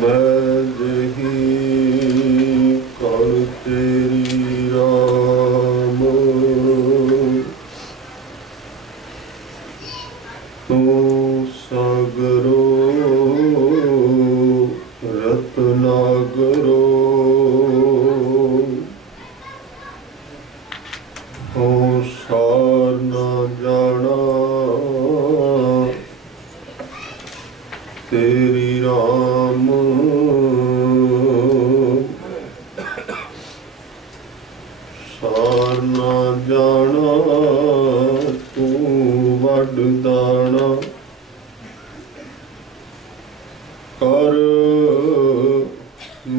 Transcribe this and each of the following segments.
मैं जही कण तेरी राम, तू सागरो रत्नागरो, हो सार ना जाना तेरी राम, सार ना जाना तू वड दाना, कर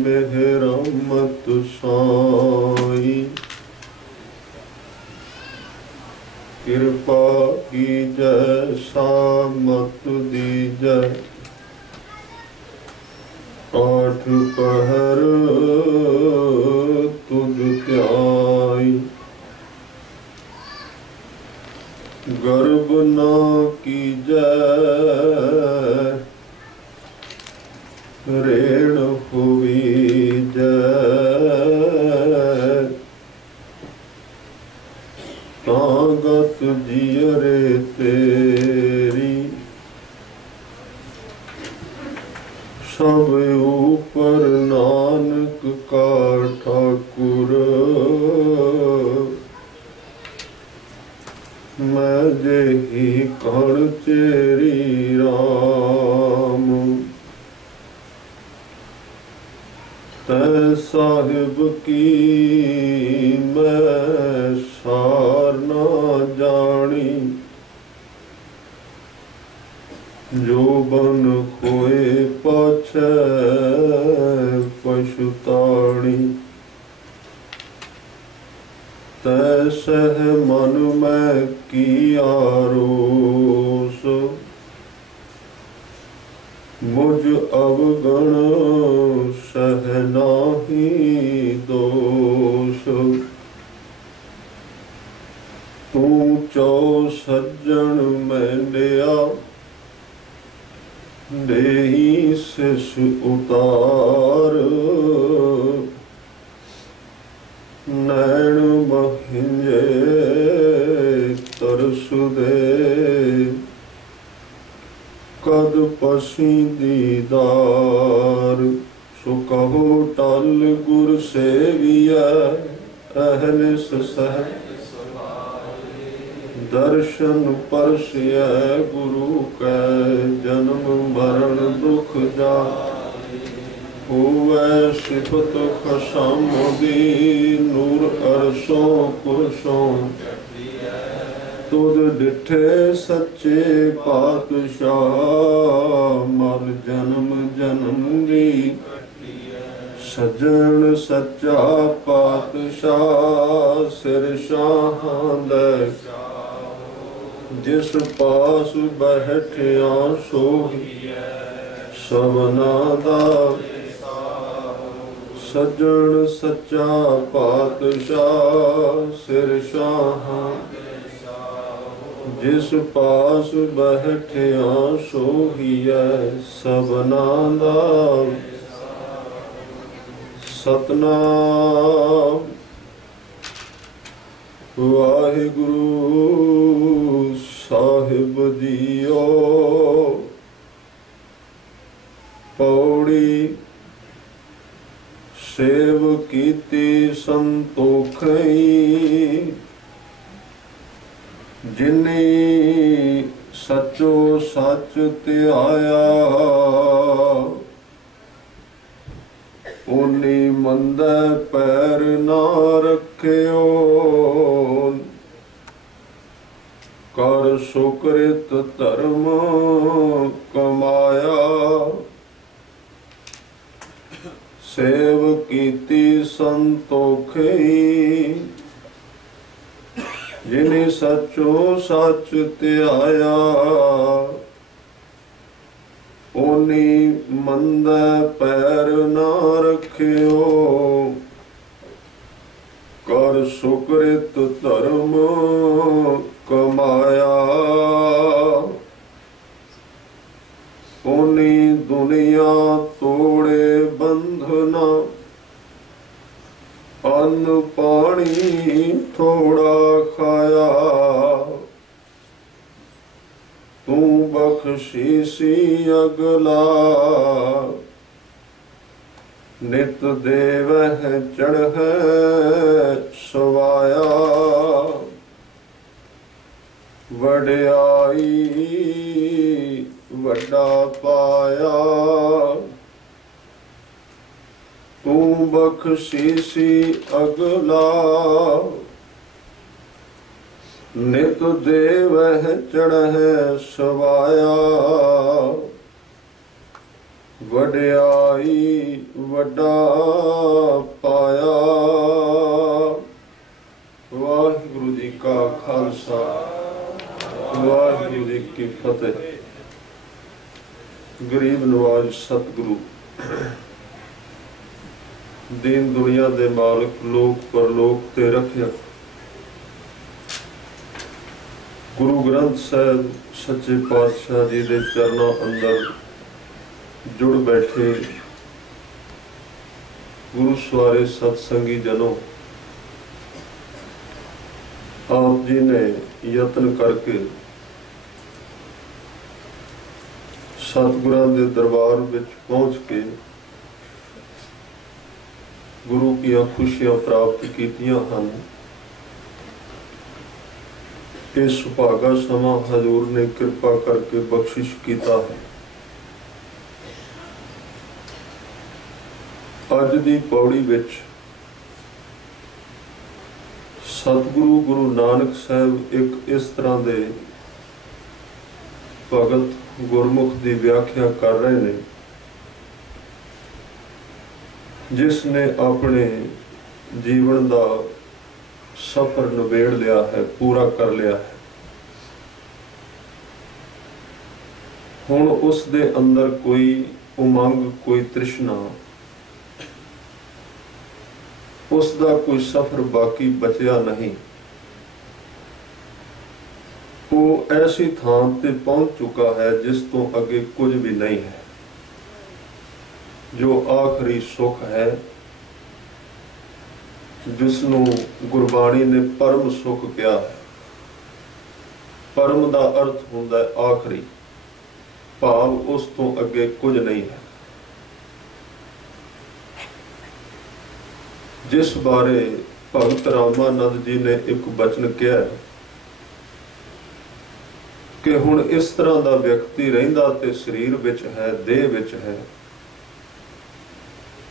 मेहरमत साई, कृपा की जय सामत दीजै, आठ पहर तुझ त्याई, गर्भ न कीजै रेण हुईजै, तागत जियरे तेरी, सब ऊपर नानक का ठाकुर, मैं जेही कण तेरी राम, तै साहिब की मैं सार ना जानी, जो बन खोए पाछै पछुताणी, तैसह मन में किया रोष, मुझ अवगण सह नाहि दोष, तू चौ सज्जन मैं लिया, देही सिस उतार, नैन महिंजे तरसु दे, कद पसी दीदार, सो कहो टल गुर सेविया, अहनिस सह दर्शन परसिया, गुरु कै जन्म मरण दुख जा, हुवै सिफत खसामदी, नूर अरसों पुरसों, तुद डिठे सच्चे पातशाह, मल जन्म जन्म दी, सज्जन सच्चा पातशाह, सिर शाहां दै, जिस पास बैठिया सोही सबना दा, सज्जन सच्चा पातशाह, सिर शाहां, जिस पास बैठिया सोहीए सबना दा, सतनाम वाहिगुरु साहिब जीओ, पौड़ी सेव कीती संतोखई, जिन्नी सचो सच त्याया, उन्नी मंदै पैर ना रखियो, कर सुकृत धर्म कमाया, सेव कीती संतोखई, जिन्हें सचो सच त्याया, ओनी मंदै पैर ना रखियो, कर हर सुकृत धर्म कमाया, ओनी दुनिया तोड़े बंधना, अन्न पानी थोड़ा खाया। तू बख्शीसी अगला, नित देवह चढ़ सवाया। वड्याई वड्डा पाया, तू बख्शीसी अगला, नित देवह चढ़ सवाया। वड्याई वड्डा पाया। वाहिगुरु जी का खालसा, वाहिगुरु जी की फतेह। गरीब नवाज सतगुरु, दीन दुनिया दे मालिक, लोक परलोक ते रखियक, गुरु ग्रंथ साहिब सच्चे पातशाह जी दे चरणों अंदर जुड़ बैठे गुरु सवारे सत्संगी जनों, आप जी ने यत्न करके सतगुरां दे दरबार विच पहुंच के गुरु की खुशियां प्राप्त कीतियां हन। इस सुभागा समा हजूर ने कृपा करके बख्शिश कीता है। अज दी पौड़ी विच सतगुरु गुरु नानक साहब एक इस तरह दे भगत गुरमुख की व्याख्या कर रहे हैं जिसने अपने जीवन का सफर निबेड़ लिया है, पूरा कर लिया है। हुण उस दे अंदर कोई उमंग, कोई तृष्णा, उसका कोई सफर बाकी बचया नहीं। वो ऐसी थां ते पहुंच चुका है जिस तो अगे कुछ भी नहीं है। जो आखिरी सुख है, जिसनों गुरबाणी ने परम सुख कहा है। परम का अर्थ होता है आखिरी, भाव उस तो अगे कुछ नहीं है। जिस बारे भगत रामानंद जी ने एक वचन कहा कि हुण इस तरह का व्यक्ति रहिंदा ते शरीर विच है, देह विच है,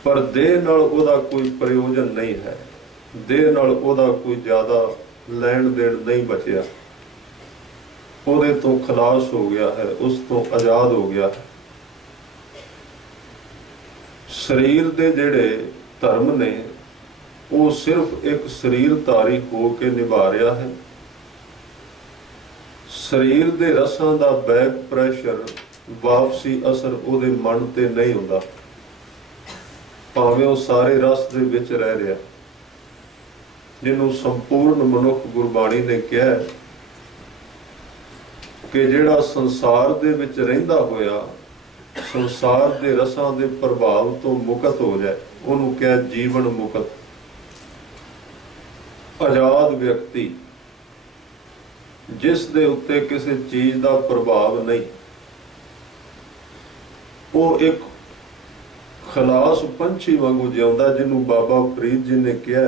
पर देह नाल ओदा कोई प्रयोजन नहीं है, देह नाल ओदा कोई ज्यादा लैण देण नहीं बचिया, ओदे तो खलास हो गया है, उस तो आजाद हो गया है। शरीर दे जेड़े धर्म ने वो सिर्फ एक शरीरधारी होके निभा रहा है। शरीर दे रसां दा बैक प्रैशर वापसी असर ओदे मन ते नहीं हुंदा, भावें वो सारे रस दे विच रह रहा। जिन्हों संपूर्ण मनुख गुरबाणी ने कहा कि जिहड़ा संसार दे विच रहिंदा होया संसार दे रसां दे प्रभाव तो मुक्त हो जाए, उन्होंने कहा जीवन मुक्त। आजाद व्यक्ति जिस दे उत्ते किसी चीज का प्रभाव नहीं, वो एक खलास पंछी वांगू जिउंदा, जिन्हों बाबा फरीद जी ने कहा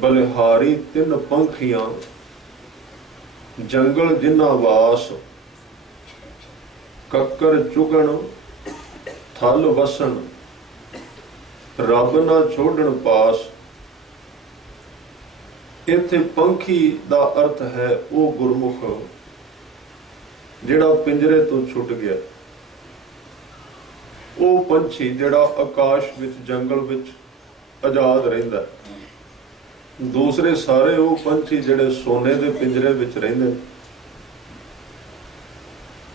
बलिहारी तिन पंखियां जंगल जिन्ना वास, कक्कर चुगण थल वसन, रब ना छोड़न पास। इत्थे पंखी दा अर्थ है वो गुरमुख जिहड़ा पिंजरे तो छुट गया, वो पंछी जिहड़ा आकाश विच जंगल विच आजाद रहिंदा। दूसरे सारे वो पंछी जिहड़े सोने दे पिंजरे विच रहिंदे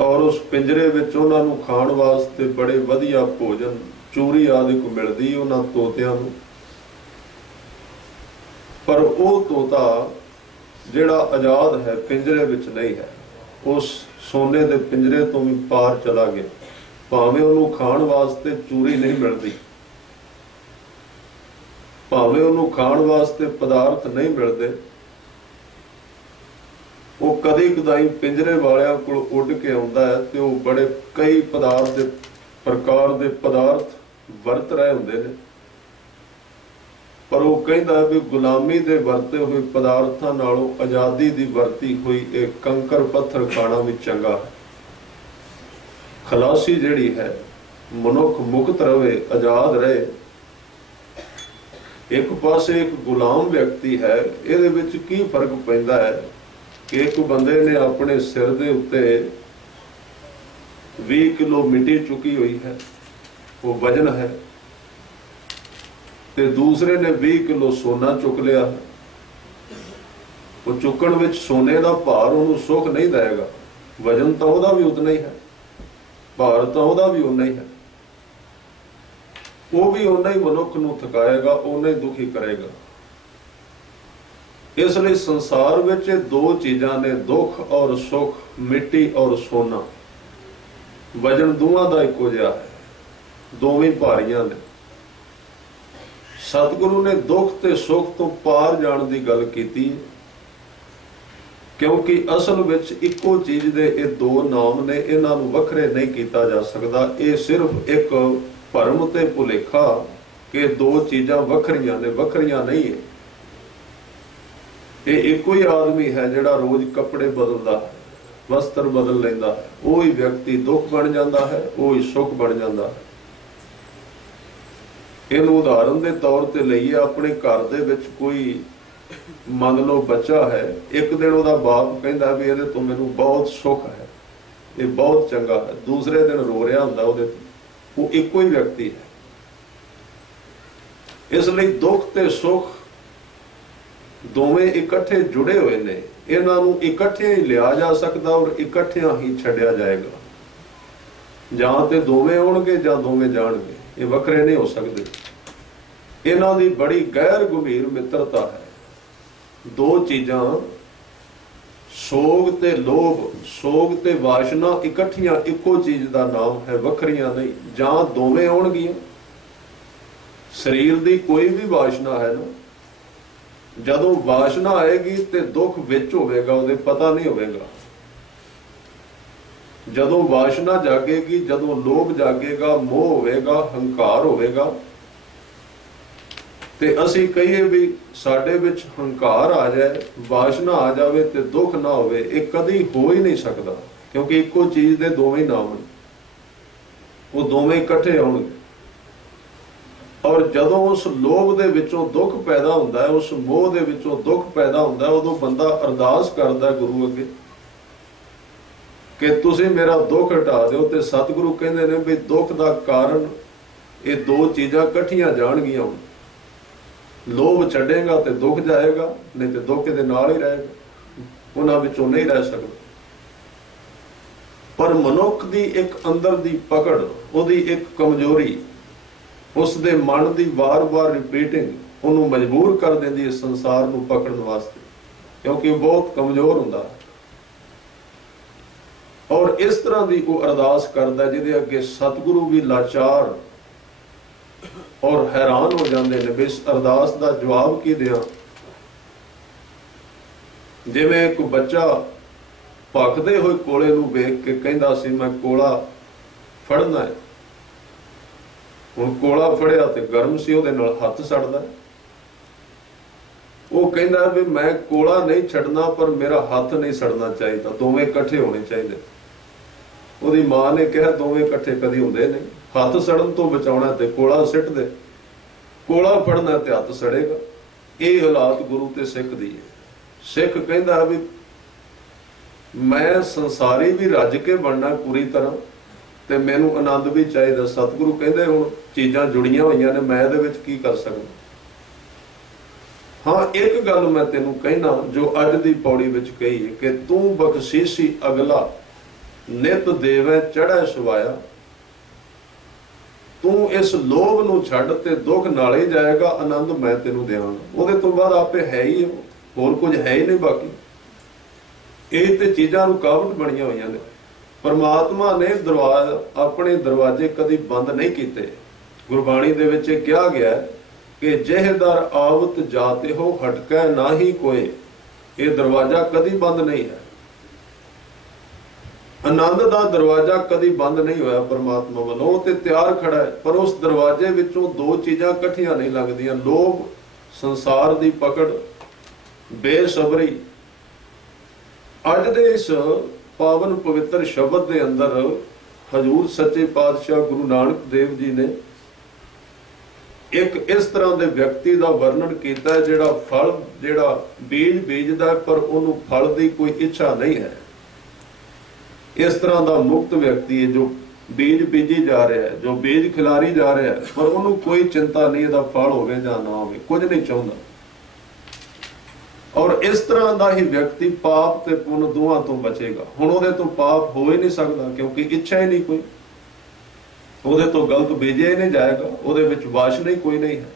और उस पिंजरे विच उन्हां नूं खाण वास्ते बड़े वधिया भोजन चूरी आदि को मिलदी उन्हां तोतियां नूं, पर वो तोता जिहड़ा आजाद है पिंजरे विच नहीं है, उस सोने के पिंजरे तो भी पार चला गया। भावें उन्होंने खाण वास्ते चूरी नहीं मिलती, भावें उन्होंने खाण वास्ते पदार्थ नहीं मिलते, वो कदी कदाई पिंजरे वालियां कोल उड़ के आउंदा है ते वो बड़े कई पदार्थ दे प्रकार दे पदार्थ वरत रहे हुंदे ने, पर वो कहंदा भी गुलामी दे वरते हुए पदार्थां नालों आज़ादी दी वरती हुई एक कंकर पत्थर खाना भी चंगा है। खलासी जिहड़ी है, मनुख मुक्त रहे, आजाद रहे। एक पासे एक गुलाम व्यक्ति है, इहदे विच की फर्क पैंदा है कि एक बंदे ने अपने सिर दे उत्ते 20 किलो मिट्टी चुकी हुई है, वो वजन है, ते दूसरे ने 20 किलो सोना चुक लिया है। वो चुकण विच सोने का भार उन्होंने सुख नहीं देगा, वजन तो वह भी उतना ही है, भार तो वह भी उतना ही है, वो भी उन्ना ही मनुख नूं थकाएगा, उन्ना ही दुखी करेगा। इसलिए संसार विच दो चीज़ां ने, दुख और सुख, मिट्टी और सोना। वजन दोवां दा इक्को जिहा है, दोवें भारियां ने। सतगुरु ने दुख ते सुख तो पार जाण दी गल कीती, क्योंकि असल विच इक्को चीज़ दे ये दो नाम ने, इन्हां नूं वखरे नहीं कीता जा सकदा। ये सिर्फ एक भरम ते भुलेखा कि दो चीज़ां वखरियां ने, वखरियां नहीं है। ये एको ही आदमी है जिहड़ा रोज कपड़े बदलदा है, वस्त्र बदल लैंदा है, वो ही व्यक्ति दुख बन जाता है, वो ही सुख बन जाता है। इहनूं उदाहरण के तौर पर लईए, अपने घर दे विच कोई मान लो बच्चा है, एक दिन उहदा बाप कहंदा भी इहदे तो मैनूं बहुत सुख है, ये बहुत चंगा है, दूसरे दिन रो रहा हुंदा उहदे ते। वो एको ही व्यक्ति है। इसलिए दुख ते सुख दोवें इकट्ठे जुड़े हुए ने, इन्हां नूं इकट्ठे ही लिया जा सकता और इकट्ठियां ही छड्डिया जाएगा। जां ते दोवें होणगे जां दोवें जाणगे, ये वखरे नहीं हो सकते। इन्हां दी बड़ी गैर गंभीर मित्रता है। दो चीज़ां, सोग ते लोभ, सोग ते वासना इकट्ठियां इक्को चीज का नाम है, वखरियां नहीं। जां दोवें होणगियां, शरीर की कोई भी वासना है ना, जदों वासना आएगी तो दुख विच होवेगा, उहदे पता नहीं होवेगा। जदों वासना जागेगी, जदों लोभ जागेगा, मोह होवेगा, हंकार होवेगा, ते असीं कहिए भी साडे विच हंकार आ जाए, वासना आ जाए तो दुख ना होवे, ये कदी हो ही नहीं सकता, क्योंकि इक्को चीज दे दोवें नाम ने, वो दोवें इकट्ठे होणगे। और जदों उस लोभ दे विचों दुख पैदा हुंदा है, उस मोह दे विचों दुख पैदा हुंदा है, उदों बंदा अरदास करदा गुरु अगे कि तुसीं मेरा दुख हटा दिओ। ते सतगुरु कहंदे ने भी दुख दा कारण ये दो चीज़ां इकट्ठियां जाणगियां। लोभ छड्डेगा तो दुख जाएगा, नहीं तो दुख दे नाल ही रहेगा, उन्हां विचों नहीं रह सकदा। पर मनुख दी एक अंदर दी पकड़, उहदी एक कमजोरी, उस दे मन दी बार बार रिपीटिंग उन्होंने मजबूर कर देंदी इस संसार नूं पकड़न वास्ते, क्योंकि वो बहुत कमजोर हुंदा। और इस तरह की वो अरदास करदा जिहदे अगे सतगुरु भी लाचार और हैरान हो जाते हैं भी इस अरदास का जवाब की दियां। जिवें एक बच्चा भखदे हुए कोले नूं वेख के कहंदा सी मैं कोला फड़ना है, हुण कोला फड़िया तो गर्म सी, उहदे नाल हथ सड़दा। वो कहंदा भी मैं कोला नहीं छड्डना पर मेरा हथ नहीं सड़ना चाहिए, दोवें इकट्ठे होने चाहिए। उहदी मां ने कहा दोवें इकट्ठे कदी हुंदे नहीं, हथ सड़न तो बचाउणा ते कोला सिट दे, कोला फड़ना ते हथ सड़ेगा। ये हालात गुरु ते सिख दी है। सिख कहंदा भी मैं संसारी भी रज के बनना पूरी तरह, ते मैनू आनंद भी चाहिए। सतगुरु कहंदे हुण चीज़ां जुड़ियां होईयां ने, मैं इहदे विच की कर सकदा। हाँ, एक गल मैं तेनू कहना जो अज दी पौड़ी विच कही है कि तू बख्शीसी अगला नित देवै चढ़ै सवाया। तू इस लोभ नूं छड्ड ते दुख नाल ही जाएगा, आनंद मैं तेनों देवांगा। ਉਹਦੇ ਤੋਂ ਬਾਅਦ आपे है ही होर कुछ है ही नहीं। बाकी ਇਹ ਤੇ ਚੀਜ਼ਾਂ ਰੁਕਾਵਟ ਬਣੀਆਂ ਹੋਈਆਂ ਨੇ। परमात्मा ने दरवाजा अपने दरवाजे कभी बंद नहीं किए। गुरबाणी दे विच कहा गया कि जहदर आवत जाते हो हटकै ना ही कोई। ये दरवाजा कभी बंद नहीं है। आनंद का दरवाजा कभी बंद नहीं होया परमात्मा वालों, ते तैयार खड़ा है। पर उस दरवाजे विचों दो चीज़ां इकट्ठियां नहीं लगदियां, लोभ संसार की पकड़, बेसबरी। अज दे इस पावन पवित्र शब्द के अंदर हजूर सच्चे पातशाह गुरु नानक देव जी ने एक इस तरह के व्यक्ति का वर्णन किया है जिहड़ा फल जिहड़ा बीज बीजदा है पर उन्होंने फल की कोई इच्छा नहीं है। इस तरह का मुक्त व्यक्ति है जो बीज बीजी जा रहा है, जो बीज खिलारी जा रहा है, पर उन्होंने कोई चिंता नहीं इहदा फल होवे जां ना होवे, कुछ नहीं चाहता। और इस तरह का ही व्यक्ति पाप ते पुण्य दोवां तो बचेगा। हुण उहदे तो पाप हो ही नहीं सकता क्योंकि इच्छा ही नहीं कोई, उहदे तो गलत बीजे ही नहीं जाएगा, उहदे विच वासना ही कोई नहीं है,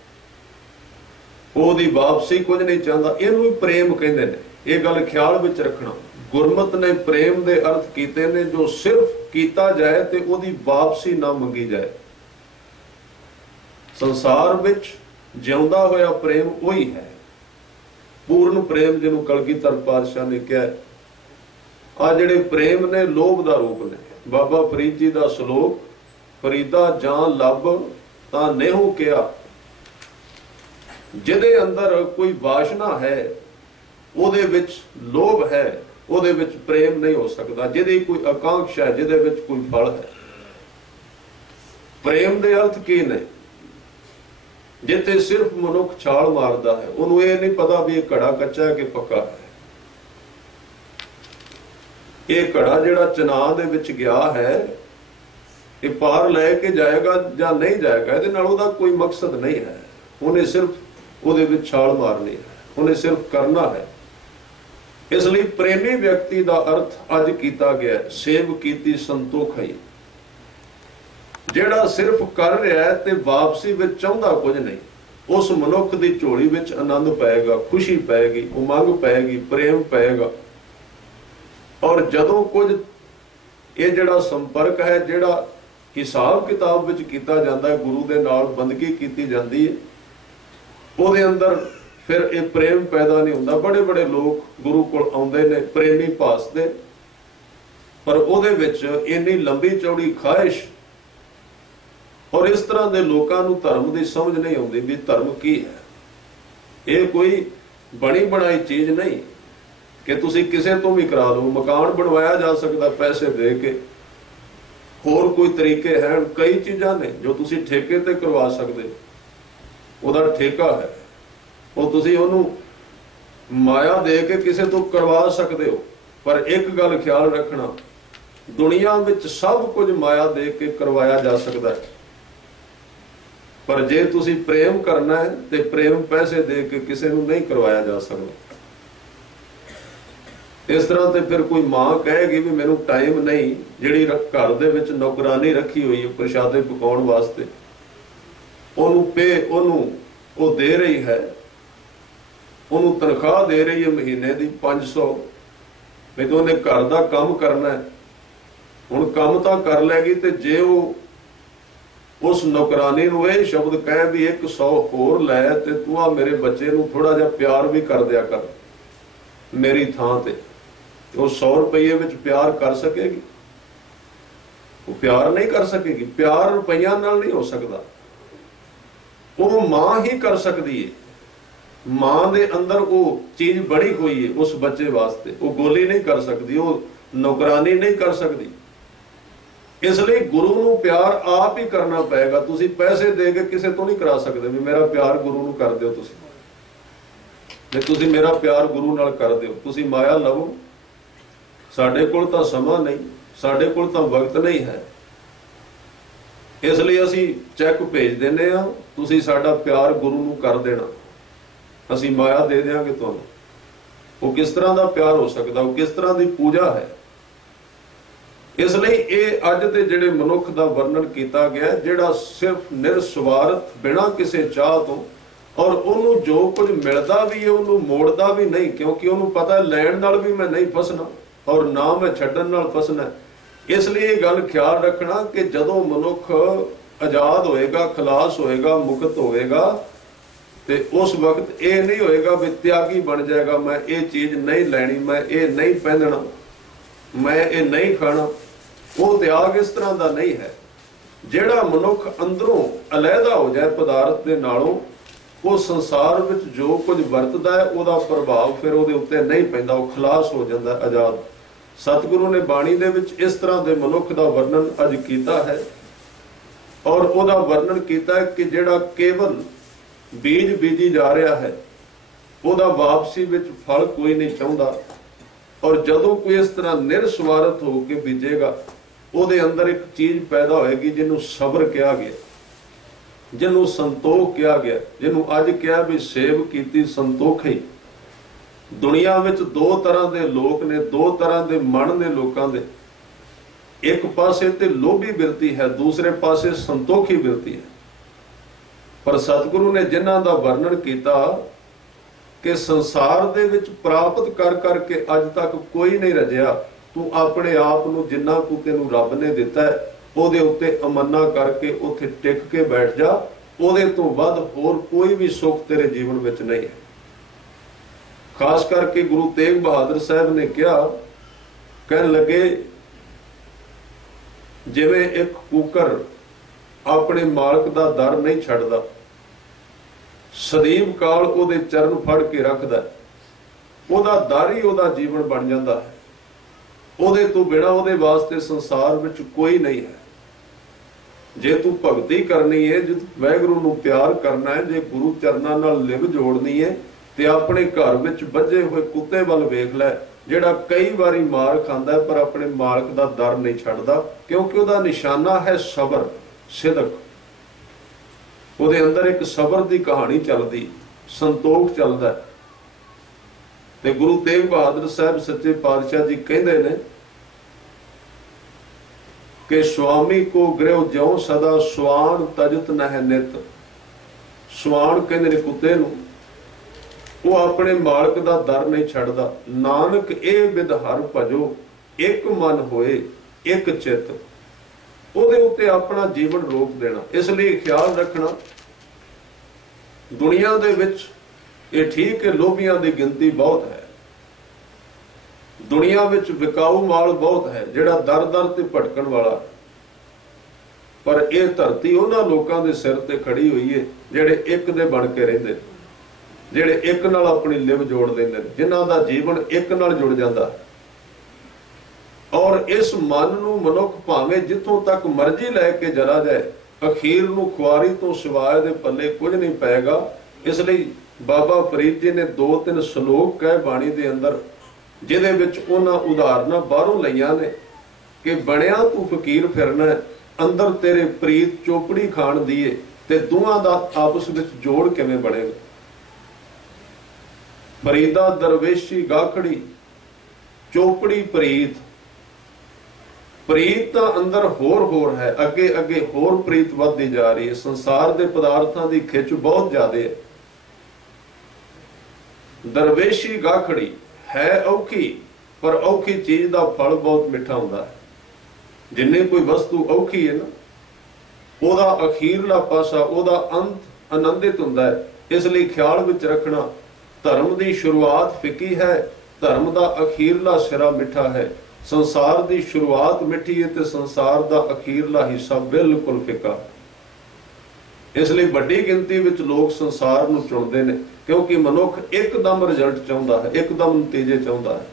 उहदी वापसी कुछ नहीं चाहता। इहनूं प्रेम कहंदे ने। ये गल ख्याल विच रखना। गुरमत ने प्रेम दे अर्थ कीते ने जो सिर्फ कीता जाए ते उहदी वापसी ना मंगी जाए। संसार विच जिउंदा होया प्रेम वही है, पूर्ण प्रेम जिन्हों कलगीधर पातशाह ने कहा। आ जिहड़े प्रेम ने लोभ का रूप ने। बाबा फरीद जी का श्लोक, फरीदा जां लब तां नेहू किया। जिहदे अंदर कोई वासना है, उहदे विच लोभ है, उहदे विच प्रेम नहीं हो सकता। जिहदी कोई आकांक्षा है, जिहदे विच कोई फल है। प्रेम दे अर्थ की ने? जिथे सिर्फ मनुख छाल मारदा है, उन्होंने ये नहीं पता भी ये घड़ा कच्चा है कि पक्का है। ये घड़ा जिहड़ा चनाह दे विच गया है, ये पार लैके जाएगा या नहीं जाएगा, इहदे नाल उहदा कोई मकसद नहीं है। उन्हें सिर्फ उहदे विच छाल मारनी है, उन्हें सिर्फ करना है। इसलिए प्रेमी व्यक्ति का अर्थ अज किया गया, सेव कीती संतोख है। जिहड़ा सिर्फ कर रहा है ते वापसी विच चाहुंदा कुछ नहीं, उस मनुख की झोली विच आनंद पाएगा, खुशी पाएगी, उमंग पाएगी, प्रेम पाएगा। और जदों कुछ ये जिहड़ा संपर्क है, जिहड़ा हिसाब किताब विच कीता जांदा है, गुरु दे नाल बंदगी कीती जांदी है, उहदे अंदर फिर ये प्रेम पैदा नहीं हुंदा। बड़े बड़े लोग गुरु कोल आउंदे ने प्रेमी भासदे, पर उहदे विच इन्नी लंबी चौड़ी ख्वाहिश। और इस तरह के लोगों को धर्म की समझ नहीं आती भी धर्म की है। ये कोई बनी बनाई चीज नहीं कि तुसी किसी तो भी करा लो। मकान बनवाया जा सकता पैसे दे के, होर कोई तरीके हैं, कई चीज़ां ने जो तुसी ठेके ते करवा सकते हो। उहदा ठेका है, वो तुसी उहनूं माया दे के किसी तो करवा सकते हो। पर एक गल ख्याल रखना, दुनिया में सब कुछ माया दे के करवाया जा सकता है, पर जे तुसी प्रेम करना है तो प्रेम पैसे दे के किसी को नहीं करवाया जा सकता। इस तरह से फिर कोई मां कहेगी भी मैनू टाइम नहीं, जिहड़ी घर दे विच नौकरानी रखी हुई है प्रशादे पकाउण वास्ते, ओनू दे रही है, ओनू तनख्वाह दे रही है महीने की 500, भी तो उन्हें घर का काम करना है। हुण काम तो कर लेगी, तो जे वो उस नौकरानी नूं यह शब्द कहे भी 100 होर लै ते तू आ मेरे बच्चे नूं थोड़ा जिहा प्यार भी कर दिया कर मेरी थां ते, वो 100 रुपये विच प्यार कर सकेगी? वो प्यार नहीं कर सकेगी। प्यार रुपया नाल नहीं हो सकता, वो मां ही कर सकती है। मां दे अंदर वो चीज बड़ी हुई है उस बच्चे वास्ते, वो गोली नहीं कर सकती, वो नौकरानी नहीं कर सकती। इसलिए गुरु नूं प्यार आप ही करना पएगा। तुसी पैसे दे के किसी तो नहीं करा सकते भी मेरा प्यार गुरु नूं कर दिओ, तुसी मेरा प्यार गुरु नाल कर दिओ। तुसी माया लवो, साडे कोल तां समा नहीं, साडे कोल तां वक्त नहीं है, इसलिए असी चैक भेज देने आ, तुसी साडा प्यार गुरु नूं कर देना, असी माया दे देंगे तुहानूं। वो किस तरह का प्यार हो सकता, वो किस तरह की पूजा है। इसलिए ये अज दे जिहड़े मनुख दा वर्णन किया गया जिहड़ा सिर्फ निरस्वार्थ बिना किसी चाह तो और उन्होंने जो कुछ मिलता भी है उन्होंने मोड़ता भी नहीं, क्योंकि उन्होंने पता है लैण नाल भी मैं नहीं फसना और ना मैं छड्डण नाल फसना। इसलिए ये गल ख्याल रखना कि जदों मनुख आजाद होएगा, खलास होएगा, मुक्त होएगा, ते उस वक्त ये नहीं होएगा भी त्यागी बन जाएगा, मैं ये चीज नहीं लैनी, मैं ये नहीं पहनना, मैं ये नहीं खाना। वो त्याग इस तरह का नहीं है। जिहड़ा मनुख अंदरों अलहदा हो जाए पदार्थ के नालों, वो संसार विच जो कुछ वरतदा है उहदा प्रभाव फिर उहदे उत्ते नहीं पैंदा, वो खलास हो जाता है, आजाद। सतगुरु ने बाणी दे विच इस तरह के मनुख का वर्णन अज किया है और उहदा वर्णन किया है कि जिहड़ा केवल बीज बीजी जा रहा है, उहदा वापसी विच फल कोई नहीं चाहुंदा। और जदों कोई इस तरह निरस्वार्थ होकर बीजेगा, ਉਹਦੇ अंदर एक चीज पैदा होएगी जिन्हों सबर कहा गया, जिन्हों संतोख कहा गया, जिन्हों अज कहा भी सेव की संतोख ही। दुनिया में दो तरह के लोग ने, दो तरह के मन ने लोगों के, एक पासे ते लोभी बिरती है, दूसरे पासे संतोखी बिरती है। पर सतगुरु ने जिन्हां दा वर्णन किया कि संसार दे विच प्राप्त कर करके अज तक कोई नहीं रजिया, तू अपने आप नूं जिन्ना कु तैनूं रब ने दिता है उहदे उत्ते अमन्ना करके उत्थे टिक के बैठ जा, उहदे तो वध होर कोई भी सुख तेरे जीवन विच नहीं है। खास करके गुरु तेग बहादुर साहब ने कहा, कहन लगे जिवें एक कुकर अपने मालक दा दर नहीं छड्डदा, सदैव काल उहदे चरण फड़ के रखदा, उहदा दर ही उहदा जीवन बन जाता है। ਉਹਦੇ ਤੋਂ ਬਿਨਾ ਉਹਦੇ ਵਾਸਤੇ ਸੰਸਾਰ ਵਿੱਚ ਕੋਈ ਨਹੀਂ ਹੈ। ਜੇ ਤੂੰ ਭਗਤੀ ਕਰਨੀ ਹੈ, ਜੇ ਵਾਹਿਗੁਰੂ ਨੂੰ ਪਿਆਰ ਕਰਨਾ ਹੈ, ਜੇ ਗੁਰੂ ਚਰਨਾਂ ਨਾਲ ਲਿਵ ਜੋੜਨੀ ਹੈ, ਤੇ ਆਪਣੇ ਘਰ ਵਿੱਚ ਬੱਝੇ ਹੋਏ ਕੁੱਤੇ ਵੱਲ ਵੇਖ ਲੈ, ਜਿਹੜਾ ਕਈ ਵਾਰੀ ਮਾਰ ਖਾਂਦਾ ਪਰ ਆਪਣੇ ਮਾਲਕ ਦਾ ਦਰ ਨਹੀਂ ਛੱਡਦਾ, ਕਿਉਂਕਿ ਉਹਦਾ ਨਿਸ਼ਾਨਾ ਹੈ ਸਬਰ, ਸਿਦਕ। ਉਹਦੇ ਅੰਦਰ ਇੱਕ ਸਬਰ ਦੀ ਕਹਾਣੀ ਚੱਲਦੀ, ਸੰਤੋਖ ਚੱਲਦਾ। ਤੇ ਗੁਰੂ ਤੇਗ ਬਹਾਦਰ ਸਾਹਿਬ ਸੱਚੇ ਪਾਤਸ਼ਾਹ ਜੀ ਕਹਿੰਦੇ ਨੇ ਕਿ स्वामी को गृह ज्यों सदा स्वान तजत नह नित। स्वान कहते ने कुत्ते नूं, वो अपने मालक दा दर नहीं छड्डदा। नानक ए विद हर भजो एक मन होए एक चित। ਉਹਦੇ ਉੱਤੇ अपना जीवन रोक देना। इसलिए ख्याल रखना, दुनिया दे विच ਇਹ ठीक है लोभियां की गिनती बहुत है, दुनिया विच विकाऊ माल बहुत है जिहड़ा दर दर ते भटकण वाला, पर यह धरती उन्हां लोकां दे सिर ते खड़ी हुई है जिहड़े एक दे बन के रहिंदे, जिहड़े एक नाल अपनी लिव जोड़ लैंदे, जिन्हां दा जीवन एक नाल जुड़ जांदा। और इस मन नूं मनुख भावें जिथों तक मर्जी लैके चला जाए, अखीर नूं खुआरी तो सिवाय दे पल्ले कुछ नहीं पैगा। इसलिए बाबा फरीद जी ने 2-3 सलोक कहे बाणी दे अंदर, जिहदे विच उन्हां उदाहरणां बाहरों लईआं ने कि बणिया तू फकीर फिरना है, अंदर तेरे प्रीत चोपड़ी खाण दी है, ते दोवां दा आपस विच जोड़ किवें बनेगा। फरीदा दरवेशी गाखड़ी, चोपड़ी प्रीत। प्रीत तां अंदर होर है, अगे अगे होर प्रीत वधदी जा रही है। संसार दे पदार्थां दी खिच बहुत ज्यादा है। दरवेशी गाखड़ी है औखी, पर औखी चीज का फल बहुत मिठा होता है। जिन्नी कोई वस्तु औखी है ना, ओदा अखीरला पासा, ओदा अंत आनंदित होता है। इसलिए ख्याल विच रखना, धर्म की शुरुआत फिकी है, धर्म का अखीरला सिरा मिठा है। संसार की शुरुआत मिठी है, तो संसार का अखीरला हिस्सा बिल्कुल फिका। इसलिए बड़ी गिनती विच लोग संसार नूं चुनते हैं, क्योंकि मनुख एकदम रिजल्ट चाहता है, एकदम नतीजे चाहता है।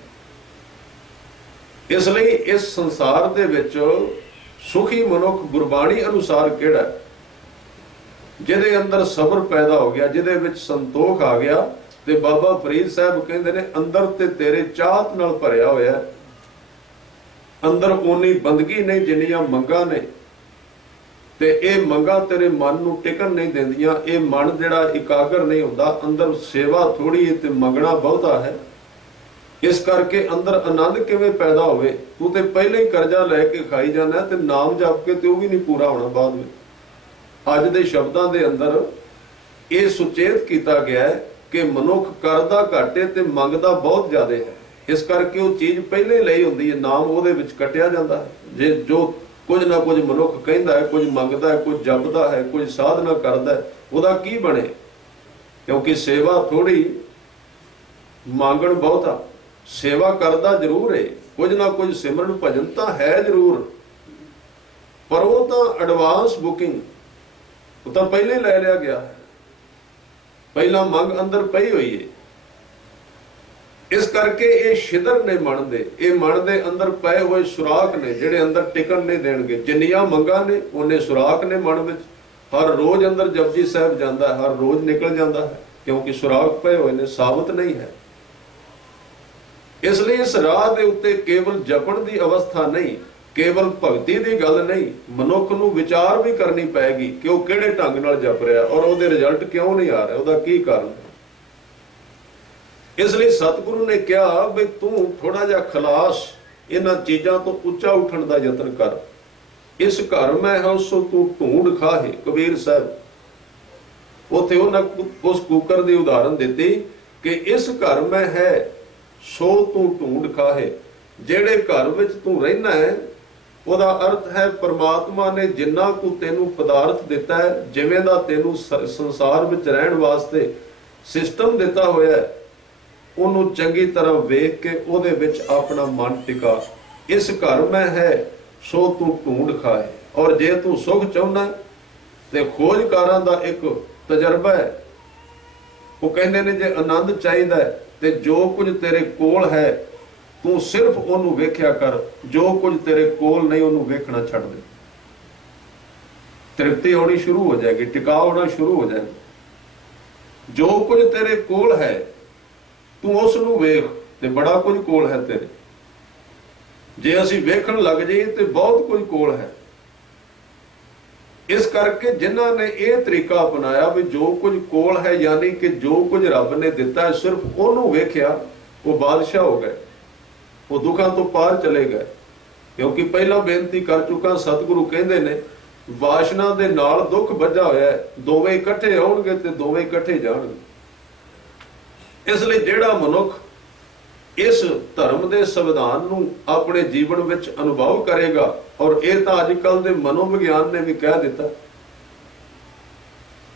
इसलिए इस संसार दे विच सुखी मनुख गुरबाणी अनुसार किहड़ा, जिहदे अंदर सबर पैदा हो गया, जिहदे विच संतोख आ गया। ते बाबा फरीद साहब कहते ने, अंदर ते तेरे चाहत नाल भरिया होया, अंदर उन्नी बंदगी नहीं जिन्नियां मंगां ने, ते ये मंगा तेरे मन नूं टिकन नहीं देंदियां। ये मन जिहड़ा एकाग्र नहीं हुंदा, अंदर सेवा थोड़ी है ते मंगना बहुता है। इस करके अंदर आनंद किवें पैदा होवे? तू ते पहले ही कर्जा लैके खाई जाना ते नाम जप के ते वो भी नहीं पूरा होना बाद में। अज दे शब्दां दे अंदर ये सुचेत किया गया है कि मनुख करदा घट है ते मंगदा बहुत ज्यादा है। इस करके वो चीज पहले ही लई हुंदी है, नाम उहदे विच कटिया जांदा है। जे जो कुछ ना कुछ मनुख कहंदा है, कुछ मंगदा है, कुछ जपदा है, कुछ साधना करदा है, उहदा की बने? क्योंकि सेवा थोड़ी, मंगण बहुता। सेवा करदा जरूर है, कुछ ना कुछ सिमरन भजन तो है जरूर, पर वो तो एडवांस बुकिंग, वो तो पहले ले लिया गया है, पहला मंग अंदर पई हुई है। इस करके ये शिदर ने मन दे, ये मन दे अंदर पए हुए सुराख ने जिहड़े अंदर टिकन नहीं देणगे। जिन्नियां मंगां ने उन्ने सुराख ने मन विच। हर रोज अंदर जपजी साहब जाता है, हर रोज निकल जाता है, क्योंकि सुराख पए हुए ने, साबित नहीं है। इसलिए इस राह दे उत्ते केवल जपण दी अवस्था नहीं, केवल भगती दी गल नहीं, मनुख नूं विचार भी करनी पैगी कि वो किहड़े ढंग नाल जप रहा और उहदे रिजल्ट क्यों नहीं आ रहा, उहदा की कारण है। इसलिए सतगुरु ने कहा भी तू थोड़ा जिहा खलास इन्हां चीज़ां तो उच्चा उठण दा यतन कर। इस घर में है सो तू ढूंढ खाहे। कबीर साहब उत्थे उस कुकर की उदाहरण दी कि इस घर में है सो तू ढूंढ खाहे। जेड़े घर विच तू रहना है ਉਹਦਾ अर्थ है परमात्मा ने जिन्ना को तेनू पदार्थ दिता है, जिवें दा तेनू संसार विच रहण वास्ते सिस्टम दिता होया है, ਉਹਨੂੰ चंगी तरह वेख के ਉਹਦੇ विच अपना मन टिका। इस घर में है सो तू ढूंढ खाए। और जे तू सुख चाहुंदा ते खोजकारां दा एक तजर्बा है, वो कहंदे ने जे आनंद चाहिदा है ते जो कुछ तेरे कोल है तू सिर्फ ਉਹਨੂੰ ਵੇਖਿਆ कर, जो कुछ तेरे कोल नहीं ਉਹਨੂੰ ਵੇਖਣਾ ਛੱਡ दे। तृप्ति होनी शुरू हो जाएगी, टिकाव होना शुरू हो जाएगा। जो कुछ तेरे कोल है तू उस नूं वेख ते बड़ा कुछ कोल है तेरे। जे असीं वेखण लग जाइए ते बहुत कुछ कोल है। इस करके जिन्हां ने यह तरीका अपनाया भी जो कुछ कोल है, यानी कि जो कुछ रब ने दिता है सिर्फ ਉਹਨੂੰ वेख्या, वो बादशाह हो गए, वो दुखों तो पार चले गए। क्योंकि पहला बेनती कर चुका, सतगुरु कहते ने वासना दे नाल दुख बजा होया है, दोवें इकट्ठे आउणगे ते दोवें इकट्ठे जाणगे। इसलिए जेड़ा मनुख इस धर्म के संविधान नूं अपने जीवन विच अनुभव करेगा, और यह तो अजकल के मनोविग्यान ने भी कह दिता,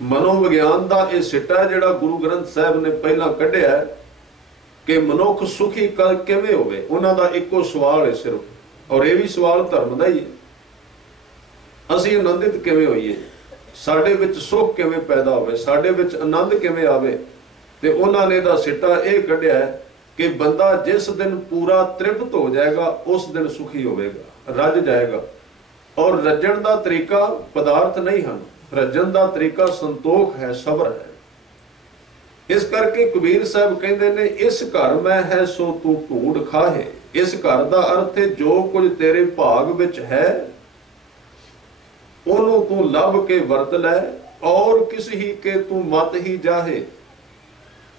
मनोविग्यान का यह सिट्टा जिहड़ा गुरु ग्रंथ साहब ने पहला कढ़िया है कि मनुख सुखी किवें होवे, उन्हां दा इक्को सवाल है सिर्फ, और यह भी सवाल धर्म का ही है, असीं आनंदित किवें होईए, साडे विच सुख किवें पैदा होवे, साडे विच आनंद किवें आवे। ते उन्हां ने दा सिट्टा यह कढ़िया है कि बंदा जिस दिन पूरा तृप्त हो जाएगा उस दिन सुखी होवेगा, रज जाएगा। और रजण का तरीका पदार्थ नहीं है, रजन का तरीका संतोख है, सबर है। इस करके कबीर साहब कहते ने इस घर में है सो तू ढूंढ खाहे। इस घर का अर्थ है जो कुछ तेरे भाग विच है ओनू तू लभ के वरत लै, और किसी ही के तू मत ही जाहे।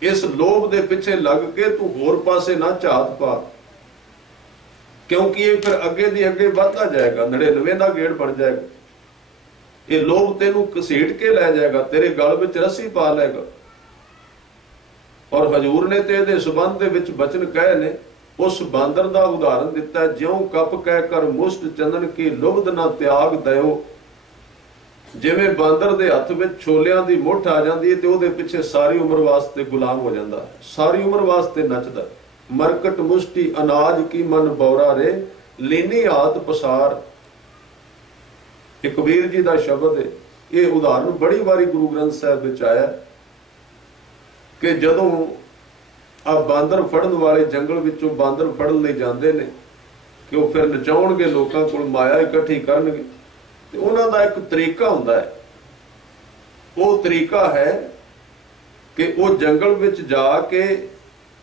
इस लोभ दे पिछे लग के तू होर पासे ना झात पा, क्योंकि ये फिर अगे दी अगे बढ़ता जाएगा, 99 का गेड़ बन जाएगा। ये लोभ तेनू घसीट के लै जाएगा, तेरे गल विच रस्सी पा लेगा। और हजूर ने ते इहदे संबंध दे विच बचन कहे ने, उस बांदर का उदाहरण दिता है, ज्यों कप कह कर मुष्ट चंदन की लुभद ना त्याग दयो। जिवें बांदर दे हथ विच छोलियां दी मुठ आ जाती है तो उहदे पिछे सारी उम्र वास्ते गुलाम हो जाता है, सारी उम्र वास्ते नचदा। मरकट मुष्टि अनाज की मन बौरा रे, लीनी हाथ पसार। ये कबीर जी का शब्द है। ये उदाहरण बड़ी बारी गुरु ग्रंथ साहब विच आया कि जदों आ बांदर फड़न वाले जंगल विचों बांदर फड़न लई जांदे ने कि वो फिर नचाउणगे, लोकां कोल माया इकट्ठी करनगे, ते उन्हां दा एक तरीका हुंदा है। वो तरीका है कि वो जंगल विच जाके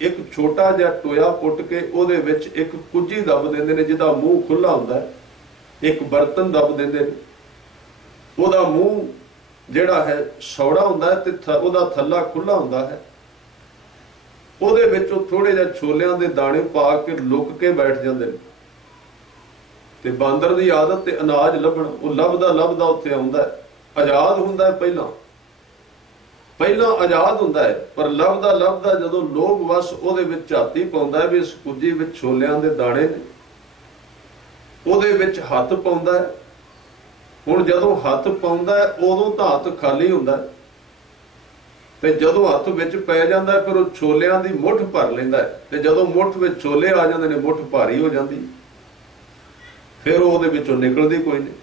एक छोटा जिहा टोया पुट के उहदे विच एक कुज्जी दब देंदे ने जिहदा मूँह खुला हुंदा है, एक बर्तन दब देंदे ने, उहदा मूँह जिहड़ा है सौड़ा हुंदा है ते उहदा थल्ला खुला हुंदा है। ਉਹਦੇ ਵਿੱਚ ਉਹ ਥੋੜੇ ਜਿਹੇ ਛੋਲਿਆਂ ਦੇ ਦਾਣੇ ਪਾ ਕੇ ਲੁਕ ਕੇ ਬੈਠ ਜਾਂਦੇ ਨੇ। ਤੇ ਬਾਂਦਰ ਦੀ ਆਦਤ ਤੇ ਅਨਾਜ ਲੱਭਣ, ਉਹ ਲੱਭਦਾ ਲੱਭਦਾ ਉੱਥੇ ਆਉਂਦਾ ਹੈ, ਆਜ਼ਾਦ ਹੁੰਦਾ ਹੈ। ਪਹਿਲਾਂ ਆਜ਼ਾਦ ਹੁੰਦਾ ਹੈ, ਪਰ ਲੱਭਦਾ ਲੱਭਦਾ ਜਦੋਂ ਲੋਭ ਵਸ ਉਹਦੇ ਵਿੱਚ ਝਾਤੀ ਪਾਉਂਦਾ ਹੈ ਵੀ ਇਸ ਕੁੱਜੀ ਵਿੱਚ ਛੋਲਿਆਂ ਦੇ ਦਾਣੇ ਨੇ, ਉਹਦੇ ਵਿੱਚ ਹੱਥ ਪਾਉਂਦਾ ਹੈ। ਹੁਣ ਜਦੋਂ ਹੱਥ ਪਾਉਂਦਾ ਹੈ ਉਦੋਂ ਤਾਂ ਹੱਥ ਖਾਲੀ ਹੁੰਦਾ ਹੈ, ਤੇ ਜਦੋਂ ਹੱਥ ਵਿੱਚ ਪੈ ਜਾਂਦਾ ਹੈ ਫਿਰ ਉਹ ਛੋਲਿਆਂ ਦੀ ਮੁੱਠ ਭਰ ਲੈਂਦਾ ਹੈ। ਤੇ ਜਦੋਂ ਮੁੱਠ ਵਿੱਚ ਛੋਲੇ ਆ ਜਾਂਦੇ ਨੇ, ਮੁੱਠ ਭਾਰੀ ਹੋ ਜਾਂਦੀ, ਫਿਰ ਉਹਦੇ ਵਿੱਚੋਂ ਨਿਕਲਦੀ ਕੋਈ ਨਹੀਂ,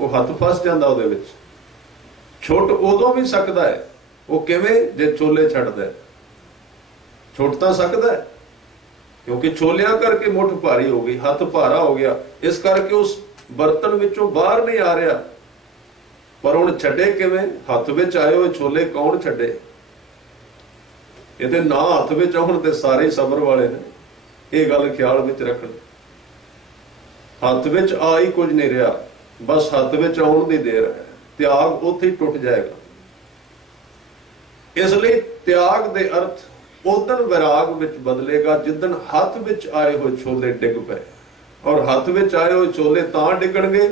ਉਹ ਹੱਥ ਫਸ ਜਾਂਦਾ ਉਹਦੇ ਵਿੱਚ। ਛੁੱਟ ਉਦੋਂ ਵੀ ਸਕਦਾ ਹੈ, ਉਹ ਕਿਵੇਂ? ਜੇ ਛੋਲੇ ਛੱਡਦਾ। ਛੁੱਟ ਤਾਂ ਸਕਦਾ ਹੈ ਕਿਉਂਕਿ ਛੋਲਿਆਂ ਕਰਕੇ ਮੁੱਠ ਭਾਰੀ ਹੋ ਗਈ, ਹੱਥ ਭਾਰਾ ਹੋ ਗਿਆ, ਇਸ ਕਰਕੇ ਉਸ ਬਰਤਨ ਵਿੱਚੋਂ ਬਾਹਰ ਨਹੀਂ ਆ ਰਿਹਾ। ਪਰ ਹੁਣ ਛੱਡੇ ਕਿਵੇਂ? ਹੱਥ ਵਿੱਚ ਆਏ ਹੋਏ ਛੋਲੇ ਕੌਣ ਛੱਡੇ? ਇਹਦੇ ਨਾ ਹੱਥ ਵਿੱਚ ਆਉਣ ਤੇ ਸਾਰੇ ਸਬਰ ਵਾਲੇ ਨੇ, ਇਹ ਗੱਲ ਖਿਆਲ ਵਿੱਚ ਰੱਖਣ। ਹੱਥ ਵਿੱਚ ਆ ਹੀ ਕੁਝ ਨਹੀਂ ਰਿਹਾ, ਬਸ ਹੱਥ ਵਿੱਚ ਆਉਣ ਦੀ ਦੇਰ ਹੈ, ਤਿਆਗ ਉੱਥੇ ਹੀ ਟੁੱਟ ਜਾਏਗਾ। ਇਸ ਲਈ ਤਿਆਗ ਦੇ ਅਰਥ ਉਦਨ ਵਿਰਾਗ ਵਿੱਚ ਬਦਲੇਗਾ ਜਿੱਦਣ ਹੱਥ ਵਿੱਚ ਆਏ ਹੋਏ ਛੋਲੇ ਡਿੱਗ ਪਏ। ਔਰ ਹੱਥ ਵਿੱਚ ਆਏ ਹੋਏ ਛੋਲੇ ਤਾਂ ਡਿੱਗਣਗੇ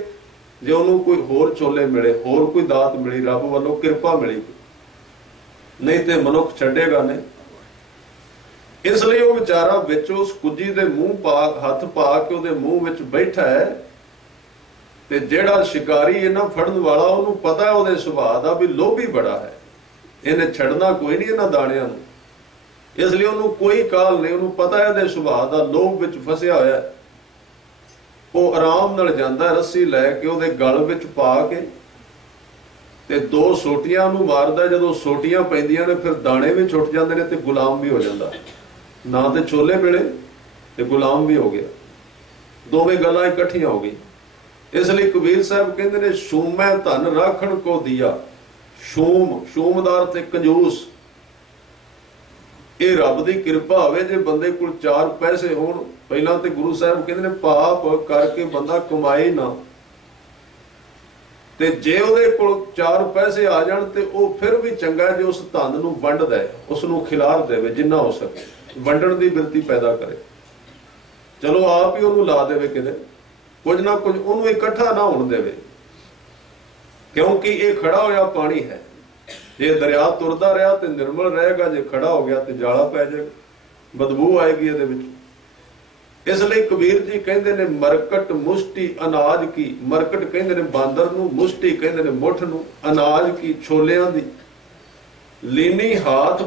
ਜੇ ਉਹਨੂੰ ਕੋਈ ਹੋਰ ਛੋਲੇ ਮਿਲੇ, ਹੋਰ ਕੋਈ ਦਾਤ ਮਿਲੀ, ਰੱਬ ਵੱਲੋਂ ਕਿਰਪਾ ਮਿਲੀ, ਨਹੀਂ ਤੇ ਮਨੁੱਖ ਛੱਡੇਗਾ ਨਹੀਂ। ਇਸ ਲਈ ਉਹ ਵਿਚਾਰਾ ਵਿੱਚ ਉਸ ਕੁੱਜੀ ਦੇ ਹੱਥ ਪਾ ਕੇ ਉਹਦੇ ਮੂੰਹ ਵਿੱਚ ਬੈਠਾ ਹੈ। ਤੇ ਜਿਹੜਾ ਸ਼ਿਕਾਰੀ ਇਹਨਾਂ ਫੜਨ ਵਾਲਾ, ਉਹਨੂੰ ਪਤਾ ਉਹਦੇ ਸੁਭਾਅ ਦਾ ਵੀ ਲੋਭੀ ਬੜਾ ਹੈ, ਇਹਨੇ ਛੱਡਣਾ ਕੋਈ ਨਹੀਂ ਇਹਨਾਂ ਦਾਣਿਆਂ ਨੂੰ। ਇਸ ਲਈ ਉਹਨੂੰ ਕੋਈ ਕਾਲ ਨਹੀਂ, ਉਹਨੂੰ ਪਤਾ ਹੈ ਇਹਦੇ ਸੁਭਾਅ ਦਾ, ਲੋਭ ਵਿੱਚ ਫਸਿਆ ਹੋਇਆ। ਉਹ ਆਰਾਮ ਨਾਲ ਜਾਂਦਾ, ਰੱਸੀ ਲੈ ਕੇ ਉਹਦੇ ਗਲ ਵਿੱਚ ਪਾ ਕੇ ਤੇ 2 ਸੋਟੀਆਂ ਨੂੰ ਮਾਰਦਾ। ਜਦੋਂ ਸੋਟੀਆਂ ਪੈਂਦੀਆਂ ਨੇ ਫਿਰ ਦਾਣੇ ਵੀ ਛੁੱਟ ਜਾਂਦੇ ਨੇ ਤੇ ਗੁਲਾਮ ਵੀ ਹੋ ਜਾਂਦਾ। ਨਾ ਤੇ ਛੋਲੇ ਮਿਲੇ ਤੇ ਗੁਲਾਮ ਵੀ ਹੋ ਗਿਆ, ਦੋਵੇਂ ਗੱਲਾਂ ਇਕੱਠੀਆਂ ਹੋ ਗਈ। ਇਸ ਲਈ ਕਬੀਰ ਸਾਹਿਬ ਕਹਿੰਦੇ ਨੇ, ਸ਼ੂਮੈ ਧਨ ਰਾਖਣ ਕੋ ਦਿਆ। ਸ਼ੂਮ ਦਾ ਅਰਥ ਕੰਜੂਸ। ਇਹ ਰੱਬ ਦੀ ਕਿਰਪਾ ਹੋਵੇ ਜੇ ਬੰਦੇ ਕੋਲ 4 ਪੈਸੇ ਹੋਣ। ਪਹਿਲਾਂ ਤੇ ਗੁਰੂ ਸਾਹਿਬ ਕਹਿੰਦੇ ਨੇ ਪਾਪ ਕਰਕੇ ਬੰਦਾ ਕਮਾਏ ਨਾ, ਤੇ ਜੇ ਉਹਦੇ ਕੋਲ 4 ਪੈਸੇ ਆ ਜਾਣ ਤੇ ਉਹ ਫਿਰ ਵੀ ਚੰਗਾ ਜੇ ਉਸ ਧਨ ਨੂੰ ਵੰਡ ਦੇ, ਉਸ ਨੂੰ ਖਿਲਾਰ ਦੇਵੇ ਜਿੰਨਾ ਹੋ ਸਕੇ, ਵੰਡਣ ਦੀ ਬਿਰਤੀ ਪੈਦਾ ਕਰੇ। ਚਲੋ ਆਪ ਹੀ ਉਹਨੂੰ ਲਾ ਦੇਵੇ ਕਿਤੇ, ਕੁਝ ਨਾ ਕੁਝ ਉਹਨੂੰ ਇਕੱਠਾ ਨਾ ਹੋਣ ਦੇਵੇ, ਕਿਉਂਕਿ ਇਹ ਖੜਾ ਹੋਇਆ ਪਾਣੀ ਹੈ। ਜੇ ਦਰਿਆ ਤੁਰਦਾ ਰਿਹਾ ਤੇ ਨਿਰਮਲ ਰਹੇਗਾ, ਜੇ ਖੜਾ ਹੋ ਗਿਆ ਤੇ ਜਾਲਾ ਪੈ ਜਾਏਗਾ, ਬਦਬੂ ਆਏਗੀ ਇਹਦੇ ਵਿੱਚ। ਇਸ ਲਈ ਕਬੀਰ ਜੀ ਕਹਿੰਦੇ ਨੇ, ਮਰਕਟ ਮੁਸ਼ਟੀ ਅਨਾਜ ਕੀ। ਮਰਕਟ ਕਹਿੰਦੇ ਨੇ ਬਾਂਦਰ ਨੂੰ, ਮੁਸ਼ਟੀ ਕਹਿੰਦੇ ਨੇ ਮੁੱਠ ਨੂੰ, ਅਨਾਜ ਕੀ ਛੋਲਿਆਂ ਦੀ। ਲੀਨੀ ਹੱਥ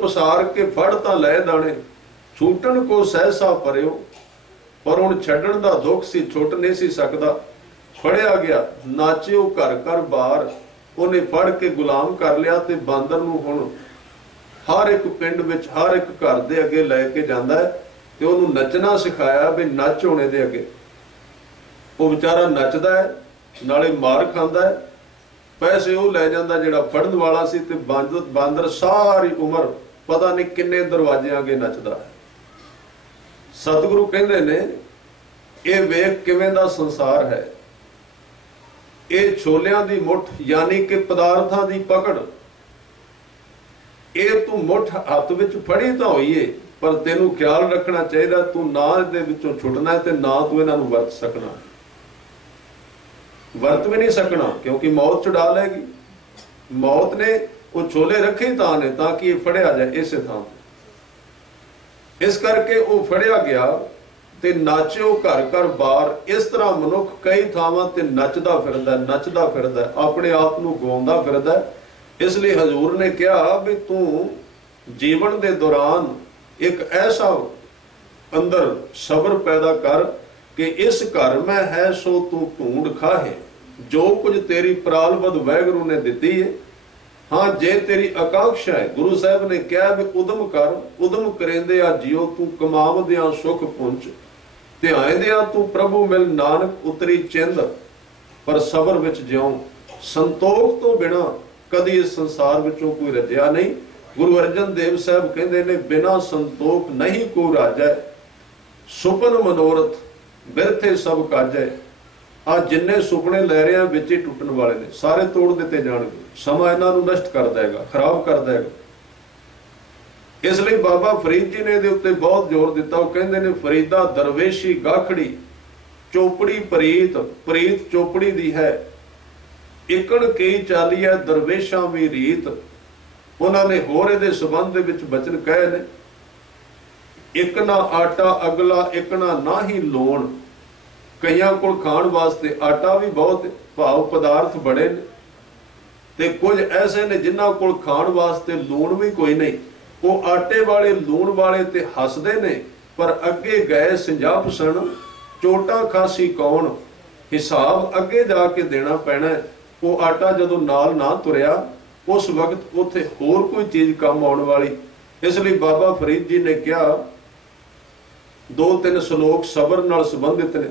ਪਸਾਰ ਕੇ ਫੜ ਤਾਂ ਲੈ ਦਾਣੇ, ਛੂਟਣ ਕੋ ਸਹਿਸਾ ਪਰਿਓ। ਪਰ ਹੁਣ ਛੱਡਣ ਦਾ ਦੁੱਖ ਸੀ, ਛੁੱਟ ਨਹੀਂ ਸੀ ਸਕਦਾ। ਫੜਿਆ ਗਿਆ, ਨਾਚਿਓ ਘਰ ਘਰ ਬਾਰ। ਉਹਨੇ ਫੜ ਕੇ ਗੁਲਾਮ ਕਰ ਲਿਆ ਤੇ ਬਾਂਦਰ ਨੂੰ ਹੁਣ ਹਰ ਇੱਕ ਪਿੰਡ ਵਿੱਚ, ਹਰ ਇੱਕ ਘਰ ਦੇ ਅੱਗੇ ਲੈ ਕੇ ਜਾਂਦਾ ਹੈ ਤੇ ਉਹਨੂੰ ਨੱਚਣਾ ਸਿਖਾਇਆ ਵੀ ਨੱਚ ਹੋਣੇ ਦੇ ਅੱਗੇ। ਉਹ ਵਿਚਾਰਾ ਨੱਚਦਾ ਹੈ, ਨਾਲੇ ਮਾਰ ਖਾਂਦਾ ਹੈ, ਪੈਸੇ ਉਹ ਲੈ ਜਾਂਦਾ ਜਿਹੜਾ ਫੜਨ ਵਾਲਾ ਸੀ। ਤੇ ਬਾਂਦਰ ਸਾਰੀ ਉਮਰ ਪਤਾ ਨਹੀਂ ਕਿੰਨੇ ਦਰਵਾਜ਼ਿਆਂ ਅੱਗੇ ਨੱਚਦਾ ਹੈ। ਸਤਿਗੁਰੂ ਕਹਿੰਦੇ ਨੇ, ਇਹ ਵੇਖ ਕਿਵੇਂ ਦਾ ਸੰਸਾਰ ਹੈ। ਇਹ ਛੋਲਿਆਂ ਦੀ ਮੁੱਠ, ਯਾਨੀ ਕਿ ਪਦਾਰਥਾਂ ਦੀ ਪਕੜ। ਇਹ ਤੂੰ ਮੁੱਠ ਹੱਥ ਵਿੱਚ ਫੜੀ ਤਾਂ ਹੋਈਏ, ਪਰ ਤੈਨੂੰ ਖਿਆਲ ਰੱਖਣਾ ਚਾਹੀਦਾ ਤੂੰ ਨਾ ਇਹਦੇ ਵਿੱਚੋਂ ਛੁੱਟਣਾ ਤੇ ਨਾ ਤੂੰ ਇਹਨਾਂ ਨੂੰ ਵਰਤ ਸਕਣਾ। ਵਰਤ ਵੀ ਨਹੀਂ ਸਕਣਾ ਕਿਉਂਕਿ ਮੌਤ ਛੁਡਾ ਲੈਗੀ। ਮੌਤ ਨੇ ਉਹ ਛੋਲੇ ਰੱਖੇ ਤਾਂ ਨੇ ਤਾਂ ਕਿ ਇਹ ਫੜਿਆ ਜਾਏ ਇਸੇ ਥਾਂ। ਇਸ ਕਰਕੇ ਉਹ ਫੜਿਆ ਗਿਆ ਤੇ ਨਾਚਿਓ ਘਰ ਘਰ ਬਾਰ। ਇਸ ਤਰ੍ਹਾਂ ਮਨੁੱਖ ਕਈ ਥਾਵਾਂ ਤੇ ਨੱਚਦਾ ਫਿਰਦਾ, ਆਪਣੇ ਆਪ ਨੂੰ ਗਾਉਂਦਾ ਫਿਰਦਾ। ਇਸ ਲਈ ਹਜ਼ੂਰ ਨੇ ਕਿਹਾ ਵੀ ਤੂੰ ਜੀਵਨ ਦੇ ਦੌਰਾਨ ਇੱਕ ਐਸਾ ਅੰਦਰ ਸਬਰ ਪੈਦਾ ਕਰ ਕਿ ਇਸ ਘਰ ਮੈਂ ਹੈ ਸੋ ਤੂੰ ਢੂੰਡ ਖਾਹੇ। ਜੋ ਕੁਝ ਤੇਰੀ ਪ੍ਰਾਲਬਦ ਵਾਹਿਗੁਰੂ ਨੇ ਦਿੱਤੀ ਹੈ, ਹਾਂ ਜੇ ਤੇਰੀ ਆਕਾਂਖਸ਼ਾ ਹੈ, ਗੁਰੂ ਸਾਹਿਬ ਨੇ ਕਿਹਾ ਵੀ ਉਦਮ ਕਰ। ਉਦਮ ਕਰੇਂਦੇ ਆ ਜਿਉ ਤੂੰ ਕਮਾਵਦਿਆਂ ਸੁਖ ਪੁੰਚ, ਧਿਆਇਂਦਿਆਂ ਤੂੰ ਪ੍ਰਭੂ ਮਿਲ ਨਾਨਕ ਉਤਰੀ ਚਿੰਦ। ਪਰ ਸਬਰ ਵਿੱਚ ਜਿਉ, ਸੰਤੋਖ ਤੋਂ ਬਿਨਾ ਕਦੀ ਇਸ ਸੰਸਾਰ ਵਿੱਚੋਂ ਕੋਈ ਰੱਜਿਆ ਨਹੀਂ। ਗੁਰੂ ਅਰਜਨ ਦੇਵ ਸਾਹਿਬ ਕਹਿੰਦੇ ਨੇ, ਬਿਨਾ ਸੰਤੋਖ ਨਹੀਂ ਕੋ ਰਾਜੈ, ਸੁਪਨ ਮਨੋਰਥ ਬਿਰਥੇ ਸਭ ਕਾਜੈ। ਆ ਜਿੰਨੇ ਸੁਪਨੇ ਲੈ ਰਹੇ ਆ ਵਿੱਚ ਹੀ ਟੁੱਟਣ ਵਾਲੇ ਨੇ, ਸਾਰੇ ਤੋੜ ਦਿੱਤੇ ਜਾਣਗੇ। ਸਮਾਂ ਇਹਨਾਂ ਨੂੰ ਨਸ਼ਟ ਕਰ ਦੇਗਾ, ਖਰਾਬ ਕਰ ਦੇਗਾ। इसलिए बाबा फरीद जी ने इहदे उत्ते बहुत जोर दिता। वो कहंदे ने फरीदा दरवेशी गाखड़ी चोपड़ी प्रीत, प्रीत चोपड़ी दी है, इकड़ कई चाली है दरवेशां भी रीत। उन्होंने होर इहदे संबंध दे विच बचन कहे ने, एक ना आटा अगला एक ना ही लोण। कईयां कोल खाण वास्ते आटा भी बहुत भाव पदार्थ बड़े ने, ते कुछ ऐसे ने जिन्हां कोल खाण वास्ते लूण भी कोई नहीं। वो आटे वाले लूण वाले ते हसदे ने, पर अगे गए संजाप सन चोटा खासी कौन। हिसाब अगे जाके देना पैना। वो आटा जदों नाल ना तुरया उस वक्त उत्थे होर कोई चीज काम आने वाली। इसलिए बाबा फरीद जी ने कहा, दो तीन श्लोक सबर नाल संबंधित ने,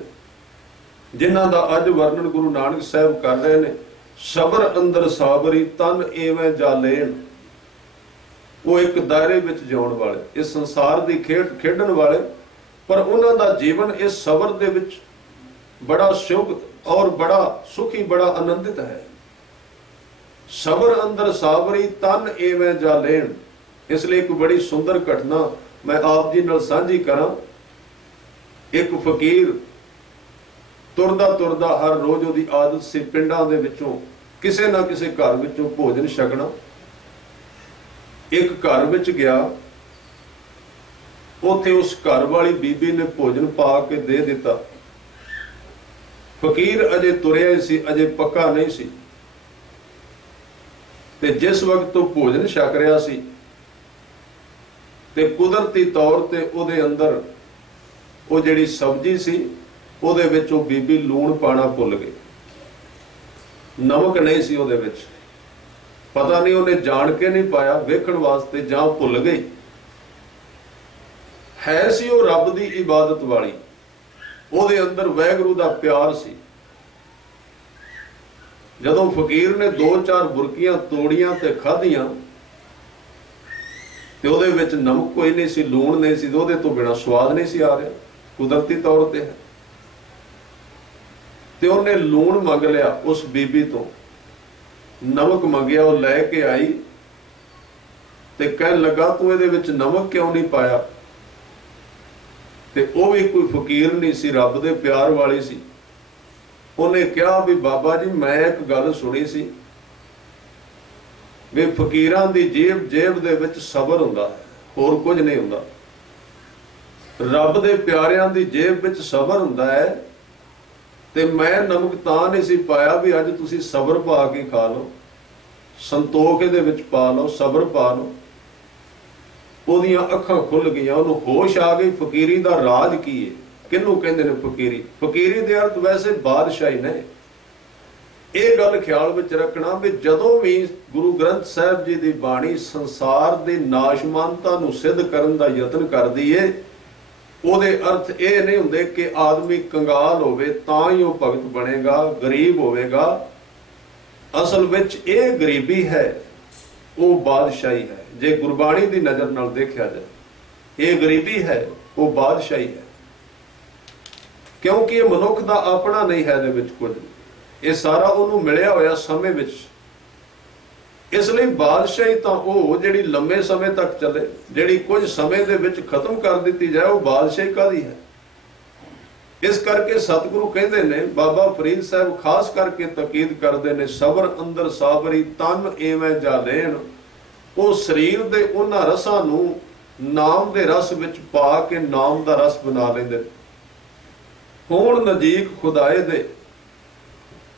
जिन्हां दा अज वर्णन गुरु नानक साहब कर रहे ने। सबर अंदर साबरी तन एवें जा लेन। वो एक दायरे विच जिउण वाले, इस संसार दी खेड खेडण वाले, पर उन्हां दा जीवन इस सबर दे विच बड़ा सुख और बड़ा सुखी, बड़ा आनंदित है। सबर अंदर साबरी तन एवें जा लेन। इसलिए एक बड़ी सुंदर घटना मैं आप जी नाल साझी करा। एक फकीर तुरदा तुरदा हर रोज उहदी आदत सी पिंडां दे विचों किसे ना किसे घर विचों भोजन छकना। एक घर विच गया, उथे उस घर वाली बीबी ने भोजन पा के दे दिता। फकीर अजे तुरिया ही सी, अजे पक्का नहीं सी, ते जिस वक्त तो भोजन छक रहा सी ते कुदरती तौर ते उहदे अंदर वो जिहड़ी सब्जी सी उहदे विच वो बीबी लूण पाना भुल गई। नमक नहीं सी उहदे विच, पता नहीं उन्हें जान के नहीं पाया वेखण वास्ते जां भुल गई। है सी वो रब दी इबादत वाली, उहदे अंदर वैगुरू दा प्यार सी। जदों फकीर ने दो चार बुरकियां तोड़ियां ते खाधियां ते उहदे विच नमक कोई नहीं सी, लूण नहीं सी, उहदे तो बिना स्वाद नहीं सी आ रहा, कुदरती तौर ते है। ते उन्हें लूण मंग लिया उस बीबी तो, नमक मंगिया, वो लैके आई ते कहन लगा तू इहदे विच नमक क्यों नहीं पाया। ते वो भी कोई फकीर नहीं सी, रब दे प्यार वाली सी। उन्हें कहा भी बाबा जी मैं एक गल सुनी सी भी फकीरां दी जेब जेब दे विच सबर हुंदा है, होर कुछ नहीं हुंदा। रब दे प्यारियां दी जेब विच सबर हुंदा है, ते मैं नमक तां नहीं सी पाया भी अज तुसी सबर पा के खा लो, संतोख इहदे विच पा लो, सबर पा लो। ओहदियां अखां खुल गईयां, उहनूं होश आ गई फकीरी दा राज की है, किहनूं कहंदे ने फकीरी। फकीरी दे अर्थ वैसे बादशाही ने। ਇਹ ਗੱਲ ਖਿਆਲ ਵਿੱਚ ਰੱਖਣਾ ਵੀ ਜਦੋਂ ਵੀ ਗੁਰੂ ਗ੍ਰੰਥ ਸਾਹਿਬ ਜੀ ਦੀ ਬਾਣੀ ਸੰਸਾਰ ਦੀ ਨਾਸ਼ਮਾਨਤਾ ਨੂੰ ਸਿੱਧ ਕਰਨ ਦਾ ਯਤਨ ਕਰਦੀ ਏ, ਉਹਦੇ ਅਰਥ ਇਹ ਨਹੀਂ ਹੁੰਦੇ ਕਿ ਆਦਮੀ ਕੰਗਾਲ ਹੋਵੇ ਤਾਂ ਹੀ ਉਹ ਭਗਤ ਬਣੇਗਾ, ਗਰੀਬ ਹੋਵੇਗਾ। ਅਸਲ ਵਿੱਚ ਇਹ ਗਰੀਬੀ ਹੈ, ਉਹ ਬਾਦਸ਼ਾਹੀ ਹੈ। ਜੇ ਗੁਰਬਾਣੀ ਦੀ ਨਜ਼ਰ ਨਾਲ ਦੇਖਿਆ ਜਾਏ ਇਹ ਗਰੀਬੀ ਹੈ, ਉਹ ਬਾਦਸ਼ਾਹੀ ਹੈ, ਕਿਉਂਕਿ ਇਹ ਮਨੁੱਖ ਦਾ ਆਪਣਾ ਨਹੀਂ ਹੈ। ਇਹਦੇ ਵਿੱਚ ਕੁਝ ਇਹ ਸਾਰਾ ਉਹਨੂੰ ਮਿਲਿਆ ਹੋਇਆ ਸਮੇਂ ਵਿੱਚ। ਇਸ ਲਈ ਬਾਦਸ਼ਾਹੀ ਤਾਂ ਉਹ ਜਿਹੜੀ ਲੰਮੇ ਸਮੇਂ ਤੱਕ ਚੱਲੇ, ਜਿਹੜੀ ਕੁਝ ਸਮੇਂ ਦੇ ਵਿੱਚ ਖਤਮ ਕਰ ਦਿੱਤੀ ਜਾਏ, ਉਹ ਬਾਦਸ਼ਾਹੀ ਕਾਹਦੀ ਹੈ। ਇਸ ਕਰਕੇ ਸਤਿਗੁਰੂ ਕਹਿੰਦੇ ਨੇ, ਬਾਬਾ ਫਰੀਦ ਸਾਹਿਬ ਖਾਸ ਕਰਕੇ ਤਾਕੀਦ ਕਰਦੇ ਨੇ, ਸਬਰ ਅੰਦਰ ਸਾਬਰੀ ਤਨ ਐਵੇਂ ਜਾ ਲੈਣ। ਉਹ ਸਰੀਰ ਦੇ ਉਹਨਾਂ ਰਸਾਂ ਨੂੰ ਨਾਮ ਦੇ ਰਸ ਵਿੱਚ ਪਾ ਕੇ ਨਾਮ ਦਾ ਰਸ ਬਣਾ ਲੈਂਦੇ ਨੇ। ਹੋਣ ਨਜ਼ਦੀਕ ਖੁਦਾਏ ਦੇ,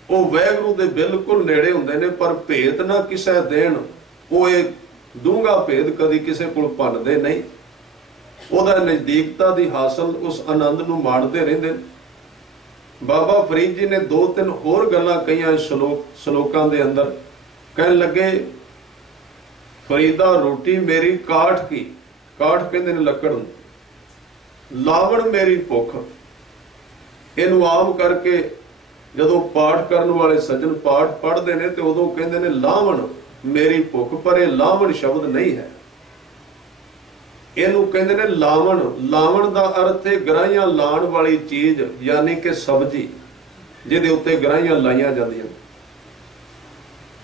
ਉਹ ਵੈਗੁਰੂ ਦੇ ਬਿਲਕੁਲ ਨੇੜੇ ਹੁੰਦੇ ਨੇ, ਪਰ ਭੇਤ ਨਾ ਕਿਸੇ ਦੇਣ। ਉਹ ਇਹ ਡੂੰਘਾ ਭੇਦ ਕਦੀ ਕਿਸੇ ਕੋਲ ਭੰਨਦੇ ਨਹੀਂ। ਉਹਦਾ ਨਜ਼ਦੀਕਤਾ ਦੀ ਹਾਸਲ, ਉਸ ਆਨੰਦ ਨੂੰ ਮਾਣਦੇ ਰਹਿੰਦੇ। ਬਾਬਾ ਫਰੀਦ ਜੀ ਨੇ ਦੋ ਤਿੰਨ ਹੋਰ ਗੱਲਾਂ ਕਹੀਆਂ ਸ਼ਲੋਕਾਂ ਦੇ ਅੰਦਰ। ਕਹਿਣ ਲੱਗੇ, ਫਰੀਦਾ ਰੋਟੀ ਮੇਰੀ ਕਾਠ ਕੀ, ਕਾਠ ਕਹਿੰਦੇ ਨੇ ਲੱਕੜ ਨੂੰ, ਲਾਵਣ ਮੇਰੀ ਭੁੱਖ। ਇਹਨੂੰ ਆਮ ਕਰਕੇ ਜਦੋਂ ਪਾਠ ਕਰਨ ਵਾਲੇ ਸੱਜਣ ਪਾਠ ਪੜ੍ਹਦੇ ਨੇ ਤੇ ਉਦੋਂ ਕਹਿੰਦੇ ਨੇ ਲਾਵਣ ਮੇਰੀ ਭੁੱਖ, ਪਰ ਇਹ ਲਾਵਣ ਸ਼ਬਦ ਨਹੀਂ ਹੈ। ਇਹਨੂੰ ਕਹਿੰਦੇ ਨੇ ਲਾਵਣ। ਲਾਵਣ ਦਾ ਅਰਥ ਹੈ ਗਰਾਹੀਆਂ ਲਾਣ ਵਾਲੀ ਚੀਜ਼, ਯਾਨੀ ਕਿ ਸਬਜ਼ੀ ਜਿਹਦੇ ਉੱਤੇ ਗਰਾਹੀਆਂ ਲਾਈਆਂ ਜਾਂਦੀਆਂ।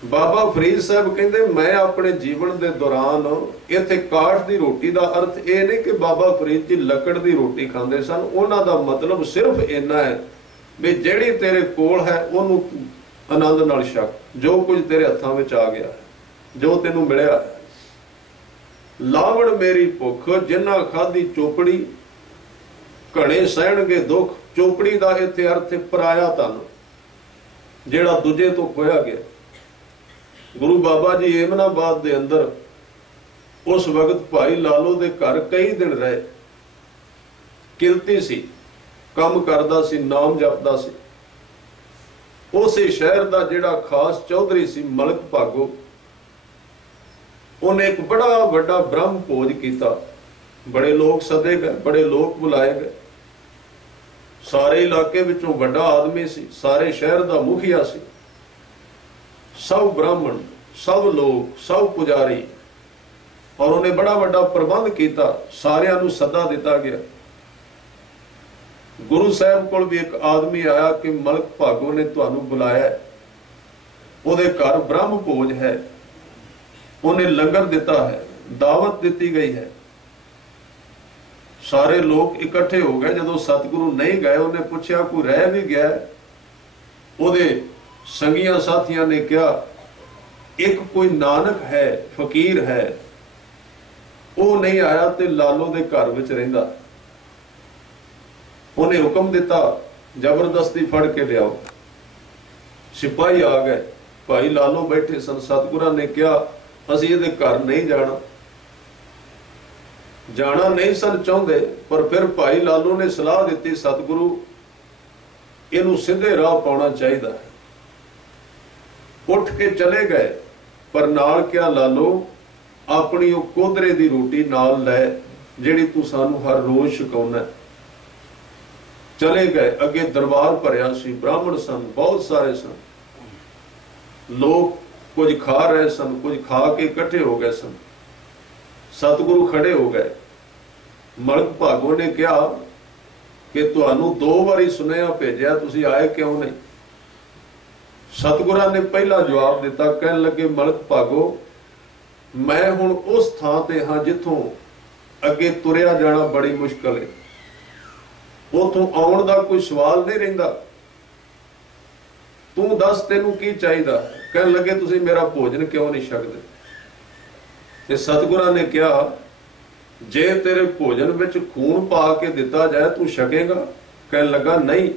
ਬਾਬਾ ਫਰੀਦ ਸਾਹਿਬ ਕਹਿੰਦੇ ਮੈਂ ਆਪਣੇ ਜੀਵਨ ਦੇ ਦੌਰਾਨ ਇੱਥੇ ਕਾਠ ਦੀ ਰੋਟੀ ਦਾ ਅਰਥ ਇਹ ਨਹੀਂ ਕਿ ਬਾਬਾ ਫਰੀਦ ਜੀ ਲੱਕੜ ਦੀ ਰੋਟੀ ਖਾਂਦੇ ਸਨ। ਉਹਨਾਂ ਦਾ ਮਤਲਬ ਸਿਰਫ ਇੰਨਾ ਹੈ ਵੀ ਜਿਹੜੀ ਤੇਰੇ ਕੋਲ ਹੈ ਉਹਨੂੰ ਆਨੰਦ ਨਾਲ ਛਕ, ਜੋ ਕੁਝ ਤੇਰੇ ਹੱਥਾਂ ਵਿੱਚ ਆ ਗਿਆ, ਜੋ ਤੈਨੂੰ ਮਿਲਿਆ। ਲਾਵਣ ਮੇਰੀ ਭੁੱਖ ਜਿਨ੍ਹਾਂ ਖਾਧੀ ਚੋਪੜੀ, ਘਣੇ ਸਹਿਣਗੇ ਦੁੱਖ। ਚੋਪੜੀ ਦਾ ਇੱਥੇ ਅਰਥ ਹੈ ਪਰਾਇਆ ਧਨ, ਜਿਹੜਾ ਦੂਜੇ ਤੋਂ ਖੋਇਆ ਗਿਆ। ਗੁਰੂ ਬਾਬਾ ਜੀ ਏਮਨਾਬਾਦ ਦੇ ਅੰਦਰ ਉਸ ਵਕਤ ਭਾਈ ਲਾਲੋ ਦੇ ਘਰ ਕਈ ਦਿਨ ਰਹੇ। ਕਿਰਤੀ ਸੀ, ਕੰਮ ਕਰਦਾ ਸੀ, ਨਾਮ ਜਪਦਾ ਸੀ। ਉਸੇ ਸ਼ਹਿਰ ਦਾ ਜਿਹੜਾ ਖਾਸ ਚੌਧਰੀ ਸੀ ਮਲਕ ਭਾਗੋ, ਉਹਨੇ ਇੱਕ ਬੜਾ ਵੱਡਾ ਬ੍ਰਹਮ ਭੋਜ ਕੀਤਾ। ਬੜੇ ਲੋਕ ਸੱਦੇ ਗਏ, ਬੜੇ ਲੋਕ ਬੁਲਾਏ ਗਏ। ਸਾਰੇ ਇਲਾਕੇ ਵਿੱਚੋਂ ਵੱਡਾ ਆਦਮੀ ਸੀ, ਸਾਰੇ ਸ਼ਹਿਰ ਦਾ ਮੁਖੀਆ ਸੀ। ਸਭ ਬ੍ਰਾਹਮਣ, ਸਭ ਲੋਕ, ਸਭ ਪੁਜਾਰੀ, ਔਰ ਉਹਨੇ ਬੜਾ ਵੱਡਾ ਪ੍ਰਬੰਧ ਕੀਤਾ। ਸਾਰਿਆਂ ਨੂੰ ਸੱਦਾ ਦਿੱਤਾ ਗਿਆ। ਗੁਰੂ ਸਾਹਿਬ ਕੋਲ ਵੀ ਇੱਕ ਆਦਮੀ ਆਇਆ ਕਿ ਮਲਕ ਭਾਗੋ ਨੇ ਤੁਹਾਨੂੰ ਬੁਲਾਇਆ, ਉਹਦੇ ਘਰ ਬ੍ਰਹਮ ਭੋਜ ਹੈ, ਉਹਨੇ ਲੰਗਰ ਦਿੱਤਾ ਹੈ, ਦਾਵਤ ਦਿੱਤੀ ਗਈ ਹੈ। ਸਾਰੇ ਲੋਕ ਇਕੱਠੇ ਹੋ ਗਏ। ਜਦੋਂ ਸਤਿਗੁਰੂ ਨਹੀਂ ਗਏ, ਉਹਨੇ ਪੁੱਛਿਆ ਕੋਈ ਰਹਿ ਵੀ ਗਿਆ? ਉਹਦੇ ਸੰਗੀਆਂ ਸਾਥੀਆਂ ਨੇ ਕਿਹਾ ਇੱਕ ਕੋਈ ਨਾਨਕ ਹੈ, ਫਕੀਰ ਹੈ, ਉਹ ਨਹੀਂ ਆਇਆ ਤੇ ਲਾਲੋ ਦੇ ਘਰ ਵਿੱਚ ਰਹਿੰਦਾ। ਉਹਨੇ ਹੁਕਮ ਦਿੱਤਾ ਜ਼ਬਰਦਸਤੀ ਫੜ ਕੇ ਲਿਆਓ। ਸਿਪਾਹੀ ਆ ਗਏ, ਭਾਈ ਲਾਲੋ ਬੈਠੇ ਸਨ। ਸਤਿਗੁਰਾਂ ਨੇ ਕਿਹਾ ਅਸੀਂ ਇਹਦੇ ਘਰ ਨਹੀਂ ਜਾਣਾ। ਜਾਣਾ ਨਹੀਂ ਸਨ ਚਾਹੁੰਦੇ, ਪਰ ਫਿਰ ਭਾਈ ਲਾਲੋ ਨੇ ਸਲਾਹ ਦਿੱਤੀ ਸਤਿਗੁਰੂ ਇਹਨੂੰ ਸਿੱਧੇ ਰਾਹ ਪਾਉਣਾ ਚਾਹੀਦਾ ਹੈ। ਉੱਠ ਕੇ ਚਲੇ ਗਏ, ਪਰ ਨਾਲ ਕਿਹਾ ਲਾਲੋ ਆਪਣੀ ਉਹ ਕੋਧਰੇ ਦੀ ਰੋਟੀ ਨਾਲ ਲੈ ਜਿਹੜੀ ਤੂੰ ਸਾਨੂੰ ਹਰ ਰੋਜ਼ ਛਕਾਉਣਾ। ਚਲੇ ਗਏ। ਅੱਗੇ ਦਰਬਾਰ ਭਰਿਆ ਸੀ, ਬ੍ਰਾਹਮਣ ਸਨ, ਬਹੁਤ ਸਾਰੇ ਸਨ। ਲੋਕ ਕੁਝ ਖਾ ਰਹੇ ਸਨ, ਕੁਝ ਖਾ ਕੇ ਇਕੱਠੇ ਹੋ ਗਏ ਸਨ। ਸਤਿਗੁਰੂ ਖੜੇ ਹੋ ਗਏ। ਮਲਕ ਭਾਗੋ ਨੇ ਕਿਹਾ ਕਿ ਤੁਹਾਨੂੰ 2 ਵਾਰੀ ਸੁਨੇਹਾ ਭੇਜਿਆ, ਤੁਸੀਂ ਆਏ ਕਿਉਂ ਨਹੀਂ? ਸਤਿਗੁਰਾਂ ਨੇ ਪਹਿਲਾ ਜਵਾਬ ਦਿੱਤਾ। ਕਹਿਣ ਲੱਗੇ ਮਲਕ ਭਾਗੋ ਮੈਂ ਹੁਣ ਉਸ ਥਾਂ ਤੇ ਹਾਂ ਜਿੱਥੋਂ ਅੱਗੇ ਤੁਰਿਆ ਜਾਣਾ ਬੜੀ ਮੁਸ਼ਕਲ ਹੈ। ਉਥੋਂ ਆਉਣ ਦਾ ਕੋਈ ਸਵਾਲ ਨਹੀਂ ਰਹਿੰਦਾ। ਤੂੰ ਦੱਸ ਤੈਨੂੰ ਕੀ ਚਾਹੀਦਾ? ਕਹਿਣ ਲੱਗੇ ਤੁਸੀਂ ਮੇਰਾ ਭੋਜਨ ਕਿਉਂ ਨਹੀਂ ਛਕਦੇ? ਤੇ ਸਤਿਗੁਰਾਂ ਨੇ ਕਿਹਾ ਜੇ ਤੇਰੇ ਭੋਜਨ ਵਿੱਚ ਖੂਨ ਪਾ ਕੇ ਦਿੱਤਾ ਜਾਏ ਤੂੰ ਛਕੇਗਾ? ਕਹਿਣ ਲੱਗਾ ਨਹੀਂ।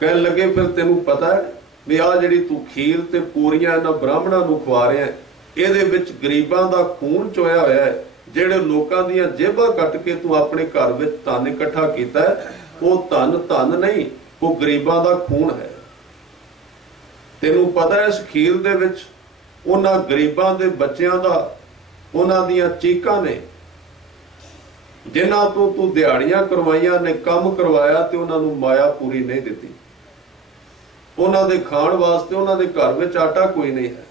ਕਹਿਣ ਲੱਗੇ ਫਿਰ ਤੈਨੂੰ ਪਤਾ ਹੈ ਵੀ ਆਹ ਜਿਹੜੀ ਤੂੰ ਖੀਰ ਤੇ ਪੂਰੀਆਂ ਇਹਨਾਂ ਬ੍ਰਾਹਮਣਾਂ ਨੂੰ ਖਵਾ ਰਿਹਾ, ਇਹਦੇ ਵਿੱਚ ਗਰੀਬਾਂ ਦਾ ਖੂਨ ਚੋਇਆ ਹੋਇਆ ਹੈ। ਜਿਹੜੇ ਲੋਕਾਂ ਦੀਆਂ ਜੇਬਾਂ ਕੱਟ ਕੇ ਤੂੰ ਆਪਣੇ ਘਰ ਵਿੱਚ ਧਨ ਇਕੱਠਾ ਕੀਤਾ, ਉਹ ਧਨ ਨਹੀਂ, ਉਹ ਗਰੀਬਾਂ ਦਾ ਖੂਨ ਹੈ। ਤੈਨੂੰ ਪਤਾ ਹੈ ਇਸ ਖੀਰ ਦੇ ਵਿੱਚ ਉਹਨਾਂ ਗਰੀਬਾਂ ਦੇ ਬੱਚਿਆਂ ਦਾ, ਉਹਨਾਂ ਦੀਆਂ ਚੀਕਾਂ ਨੇ, ਜਿਨ੍ਹਾਂ ਤੋਂ ਤੂੰ ਦਿਹਾੜੀਆਂ ਕਰਵਾਈਆਂ ਨੇ, ਕੰਮ ਕਰਵਾਇਆ ਤੇ ਉਹਨਾਂ ਨੂੰ ਮਾਇਆ ਪੂਰੀ ਨਹੀਂ ਦਿੱਤੀ। ਉਹਨਾਂ ਦੇ ਖਾਣ ਵਾਸਤੇ ਉਹਨਾਂ ਦੇ ਘਰ ਵਿੱਚ ਆਟਾ ਕੋਈ ਨਹੀਂ ਹੈ,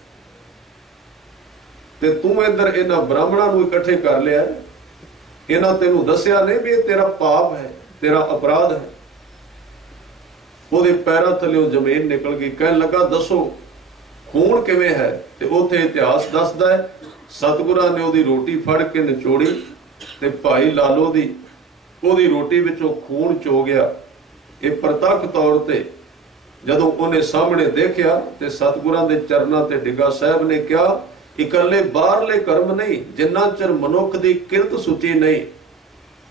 ਤੇ ਤੂੰ ਇੱਧਰ ਇਹਨਾਂ ਬ੍ਰਾਹਮਣਾਂ ਨੂੰ ਇਕੱਠੇ ਕਰ ਲਿਆ। ਇਹਨਾਂ ਤੈਨੂੰ ਦੱਸਿਆ ਨਹੀਂ ਵੀ ਇਹ ਤੇਰਾ ਪਾਪ ਹੈ, ਤੇਰਾ ਅਪਰਾਧ ਹੈ। ਉਹਦੇ ਪੈਰਾਂ ਥੱਲੇ ਜ਼ਮੀਨ ਨਿਕਲ ਗਈ। ਕਹਿਣ ਲੱਗਾ ਦੱਸੋ ਖੂਨ ਕਿਵੇਂ ਹੈ? ਤੇ ਉੱਥੇ ਇਤਿਹਾਸ ਦੱਸਦਾ ਹੈ ਸਤਿਗੁਰਾਂ ਨੇ ਉਹਦੀ ਰੋਟੀ ਫੜ ਕੇ ਨਿਚੋੜੀ ਤੇ ਭਾਈ ਲਾਲੋ ਦੀ ਉਹਦੀ ਰੋਟੀ ਵਿੱਚੋਂ ਖੂਨ ਚੋ ਗਿਆ। ਇਹ ਪ੍ਰਤੱਖ ਤੌਰ ਤੇ ਜਦੋਂ ਉਹਨੇ ਸਾਹਮਣੇ ਦੇਖਿਆ ਤੇ ਸਤਿਗੁਰਾਂ ਦੇ ਚਰਨਾਂ ਤੇ ਡਿੱਗਾ। ਸਾਹਿਬ ਨੇ ਕਿਹਾ ਇਕੱਲੇ ਬਾਹਰਲੇ ਕਰਮ ਨਹੀਂ, ਜਿੰਨਾ ਚਿਰ ਮਨੁੱਖ ਦੀ ਕਿਰਤ ਸੁੱਚੀ ਨਹੀਂ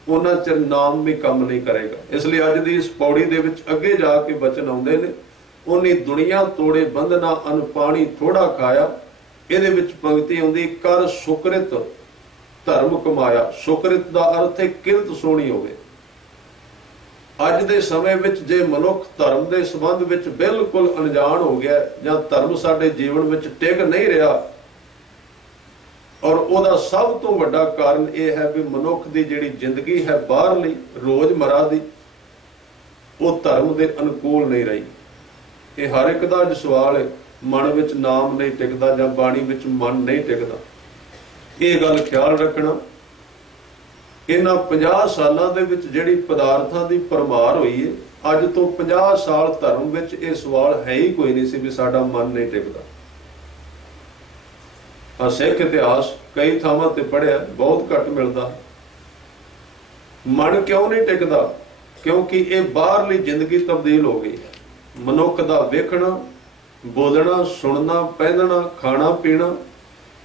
ਉਹਨਾਂ ਚਿਰ ਨਾਮ ਵੀ ਕੰਮ ਨਹੀਂ ਕਰੇਗਾ। ਇਸ ਲਈ ਅੱਜ ਦੀ ਇਸ ਪੌੜੀ ਦੇ ਵਿੱਚ ਅੱਗੇ ਜਾ ਕੇ ਬਚਨ ਆਉਂਦੇ ਨੇ, ਉਹਨੇ ਦੁਨੀਆ ਤੋੜੇ ਬੰਧਨਾ ਅਨ ਪਾਣੀ ਥੋੜਾ ਖਾਇਆ। ਇਹਦੇ ਵਿੱਚ ਪੰਕਤੀ ਆਉਂਦੀ ਕਰ ਸੁਕ੍ਰਿਤ ਧਰਮ ਕਮਾਇਆ। ਸੁਕ੍ਰਿਤ ਦਾ ਅਰਥ ਹੈ ਕਿਰਤ ਸੋਹਣੀ ਹੋਵੇ। ਅੱਜ ਦੇ ਸਮੇਂ ਵਿੱਚ ਜੇ ਮਨੁੱਖ ਧਰਮ ਦੇ ਸੰਬੰਧ ਵਿੱਚ ਬਿਲਕੁਲ ਅਣਜਾਣ ਹੋ ਗਿਆ ਜਾਂ ਧਰਮ ਸਾਡੇ ਜੀਵਨ ਵਿੱਚ ਟਿਕ ਨਹੀਂ ਰਿਹਾ, ਔਰ ਉਹਦਾ ਸਭ ਤੋਂ ਵੱਡਾ ਕਾਰਨ ਇਹ ਹੈ ਵੀ ਮਨੁੱਖ ਦੀ ਜਿਹੜੀ ਜ਼ਿੰਦਗੀ ਹੈ ਬਾਹਰਲੀ ਰੋਜ਼ਮਰਾ ਦੀ, ਉਹ ਧਰਮ ਦੇ ਅਨੁਕੂਲ ਨਹੀਂ ਰਹੀ। ਇਹ ਹਰ ਇੱਕ ਦਾ ਅੱਜ ਸਵਾਲ ਹੈ। ਮਨ ਵਿੱਚ ਨਾਮ ਨਹੀਂ ਟਿਕਦਾ ਜਾਂ ਬਾਣੀ ਵਿੱਚ ਮਨ ਨਹੀਂ ਟਿਕਦਾ। ਇਹ ਗੱਲ ਖਿਆਲ ਰੱਖਣਾ। ਇਹਨਾਂ 50 ਸਾਲਾਂ ਦੇ ਵਿੱਚ ਜਿਹੜੀ ਪਦਾਰਥਾਂ ਦੀ ਭਰਮਾਰ ਹੋਈ ਹੈ, ਅੱਜ ਤੋਂ 50 ਸਾਲ ਧਰਮ ਵਿੱਚ ਇਹ ਸਵਾਲ ਹੈ ਹੀ ਕੋਈ ਨਹੀਂ ਸੀ ਵੀ ਸਾਡਾ ਮਨ ਨਹੀਂ ਟਿਕਦਾ। सिख इतिहास कई थावां ते पढ़िया, बहुत घट मिलता। मन क्यों नहीं टिकता? क्योंकि ये बाहरली जिंदगी तब्दील हो गई है। मनुख का वेखना, बोलना, सुनना, पहनना, खाना पीना,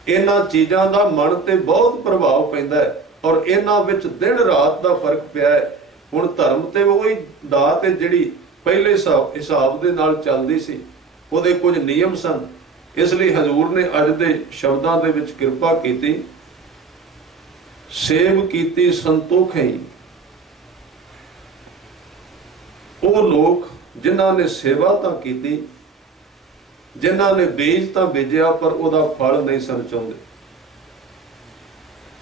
इन्हां चीज़ां दा मन ते बहुत प्रभाव पैंदा है और इन्हां विच दिन रात दा फर्क पिया है। हुण धर्म ते वही दात है जिहड़ी पहले हिसाब दे नाल चलदी सी, उहदे कुछ नियम सन। इसलिए हजूर ने अज दे शब्दां दे विच किरपा कीती, सेव कीती संतोखई। वो लोग जिन्हां ने सेवा तां कीती, जिन्हां ने बीज तां बीजिया पर उहदा फल नहीं सन चाहुंदे।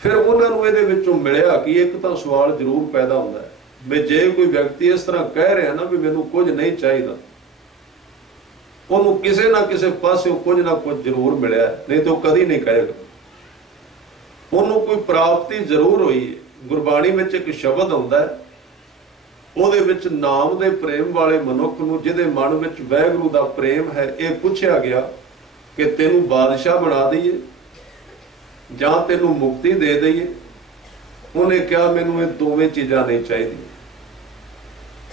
फिर उन्हां नूं इहदे विचों मिलिया कि एक तां सवाल जरूर पैदा हुंदा है भी जे कोई व्यक्ति इस तरह कह रहा ना भी मैनूं कुछ नहीं चाहिए, ਉਹਨੂੰ ਕਿਸੇ ਨਾ ਕਿਸੇ ਪਾਸਿਓਂ ਕੁਝ ਨਾ ਕੁਝ ਜ਼ਰੂਰ ਮਿਲਿਆ, ਨਹੀਂ ਤਾਂ ਉਹ ਕਦੀ ਨਹੀਂ ਕਹੇਗਾ। ਉਹਨੂੰ ਕੋਈ ਪ੍ਰਾਪਤੀ ਜ਼ਰੂਰ ਹੋਈ ਹੈ। ਗੁਰਬਾਣੀ ਵਿੱਚ ਇੱਕ ਸ਼ਬਦ ਆਉਂਦਾ ਹੈ, ਉਹਦੇ ਵਿੱਚ ਨਾਮ ਦੇ ਪ੍ਰੇਮ ਵਾਲੇ ਮਨੁੱਖ ਨੂੰ, ਜਿਹਦੇ ਮਨ ਵਿੱਚ ਵਾਹਿਗੁਰੂ ਦਾ ਪ੍ਰੇਮ ਹੈ, ਇਹ ਪੁੱਛਿਆ ਗਿਆ ਕਿ ਤੈਨੂੰ ਬਾਦਸ਼ਾਹ ਬਣਾ ਦਈਏ ਜਾਂ ਤੈਨੂੰ ਮੁਕਤੀ ਦੇ ਦਈਏ। ਉਹਨੇ ਕਿਹਾ ਮੈਨੂੰ ਇਹ ਦੋਵੇਂ ਚੀਜ਼ਾਂ ਨਹੀਂ ਚਾਹੀਦੀਆਂ।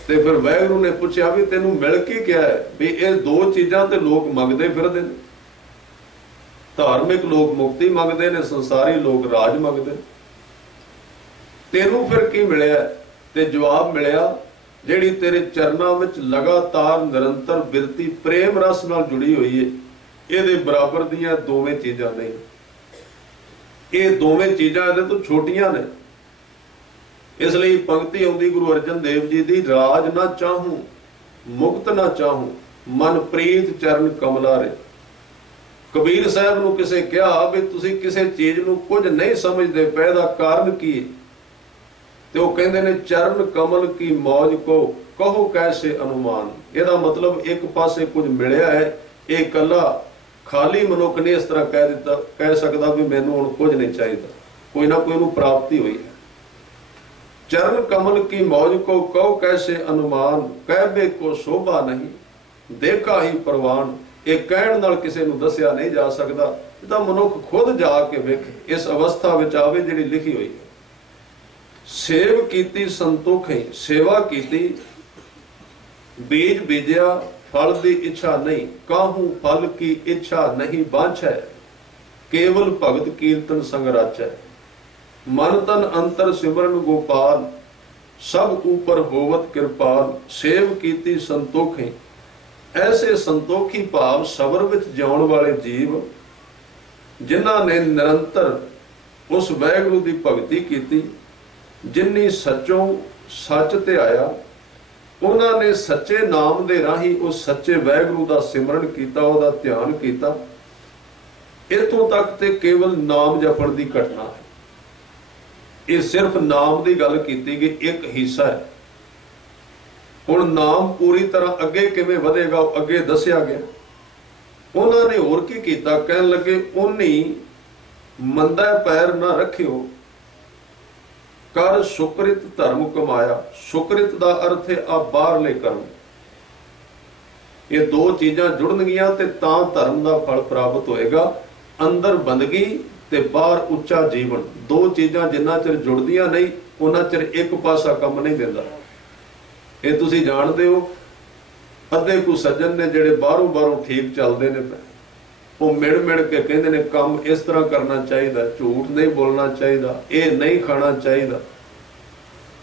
ਤੇ ਫਿਰ ਵਾਹਿਗੁਰੂ ਨੇ ਪੁੱਛਿਆ ਵੀ ਤੈਨੂੰ ਮਿਲ ਕੀ ਗਿਆ ਹੈ? ਵੀ ਇਹ ਦੋ ਚੀਜ਼ਾਂ ਤੇ ਲੋਕ ਮੰਗਦੇ ਫਿਰਦੇ ਨੇ। ਧਾਰਮਿਕ ਲੋਕ ਮੁਕਤੀ ਮੰਗਦੇ ਨੇ, ਸੰਸਾਰੀ ਲੋਕ ਰਾਜ ਮੰਗਦੇ ਨੇ। ਤੈਨੂੰ ਫਿਰ ਕੀ ਮਿਲਿਆ? ਤੇ ਜਵਾਬ ਮਿਲਿਆ ਜਿਹੜੀ ਤੇਰੇ ਚਰਨਾਂ ਵਿੱਚ ਲਗਾਤਾਰ ਨਿਰੰਤਰ ਬਿਰਤੀ ਪ੍ਰੇਮ ਰਸ ਨਾਲ ਜੁੜੀ ਹੋਈ ਹੈ, ਇਹਦੇ ਬਰਾਬਰ ਦੀਆਂ ਦੋਵੇਂ ਚੀਜ਼ਾਂ ਨਹੀਂ। ਇਹ ਦੋਵੇਂ ਚੀਜ਼ਾਂ ਇਹਦੇ ਤੋਂ ਛੋਟੀਆਂ ਨੇ। इसलिए पंक्ति आउंदी गुरु अर्जन देव जी दी, राज ना चाहूं मुक्त ना चाहूं मन प्रीत चरण कमला रे। कबीर साहब नूं किसे कहा भी तुसीं किसे चीज नूं कुछ नहीं समझदे पए, दा कारण की? ते ओह कहंदे ने चरण कमल की मौज को कहो कैसे अनुमान। इहदा मतलब एक पासे कुछ मिलिया है, ये कला खाली मनुख ने इस तरह कह सकदा भी मैनूं हुण कुछ नहीं चाहिए, कोई ना कोई नूं प्राप्ति हुई है। चरण कमल की मौज को कहो कैसे अनुमान, कहबे को शोभा नहीं देखा ही प्रवान। एक कहण नाल किसे नूं दसिया नहीं जा सकदा, इह तां मनुख खुद जाके वेखे, इस अवस्था विच आवे जिहड़ी लिखी हुई है। सेव कीती संतोखई, सेवा कीती, बीज बीजिया फल दी इच्छा नहीं, काहू फल की इच्छा नहीं बांछै, केवल भगत कीर्तन संग राचै। मन तन अंतर सिमरन गोपाल, सब ऊपर होवत कृपाल। सेव कीती संतोखी, ऐसे संतोखी भाव सबर विच जिउण वाले जीव जिन्हां ने निरंतर उस वाहिगुरू दी भगती कीती, जिन्नी सच्चों सच ते आया, उन्हां ने सच्चे नाम दे राही उस सच्चे वाहिगुरू दा सिमरन कीता, उहदा ध्यान कीता। इत्थों तक ते केवल नाम जपण दी घटना है। ये सिर्फ नाम की गल की गई, एक हिस्सा है। हुण नाम पूरी तरह अगे किवें वधेगा अगे दसिया गया। उन्होंने होर की कीता, कहन लगे उन्हीं मंदा पैर ना रखियो, कर सुकृत धर्म कमाया। सुकृत का अर्थ है आ बाहरले कर्म। ये दो चीज़ां जुड़नगियां ते तां धर्म का फल प्राप्त होएगा। अंदर बंदगी ते बाहर उच्चा जीवन, दो चीज़ां जिन्ना चिर जुड़दियां नहीं उन्ना चिर एक पासा कम नहीं दिंदा। ये तुसीं जाणदे हो, अद्धे को सज्जन ने जिहड़े बाहरों ठीक चलते ने, वो मिड़ के कहते ने काम इस तरह करना चाहिए, झूठ नहीं बोलना चाहिए, ये नहीं खाना चाहिए,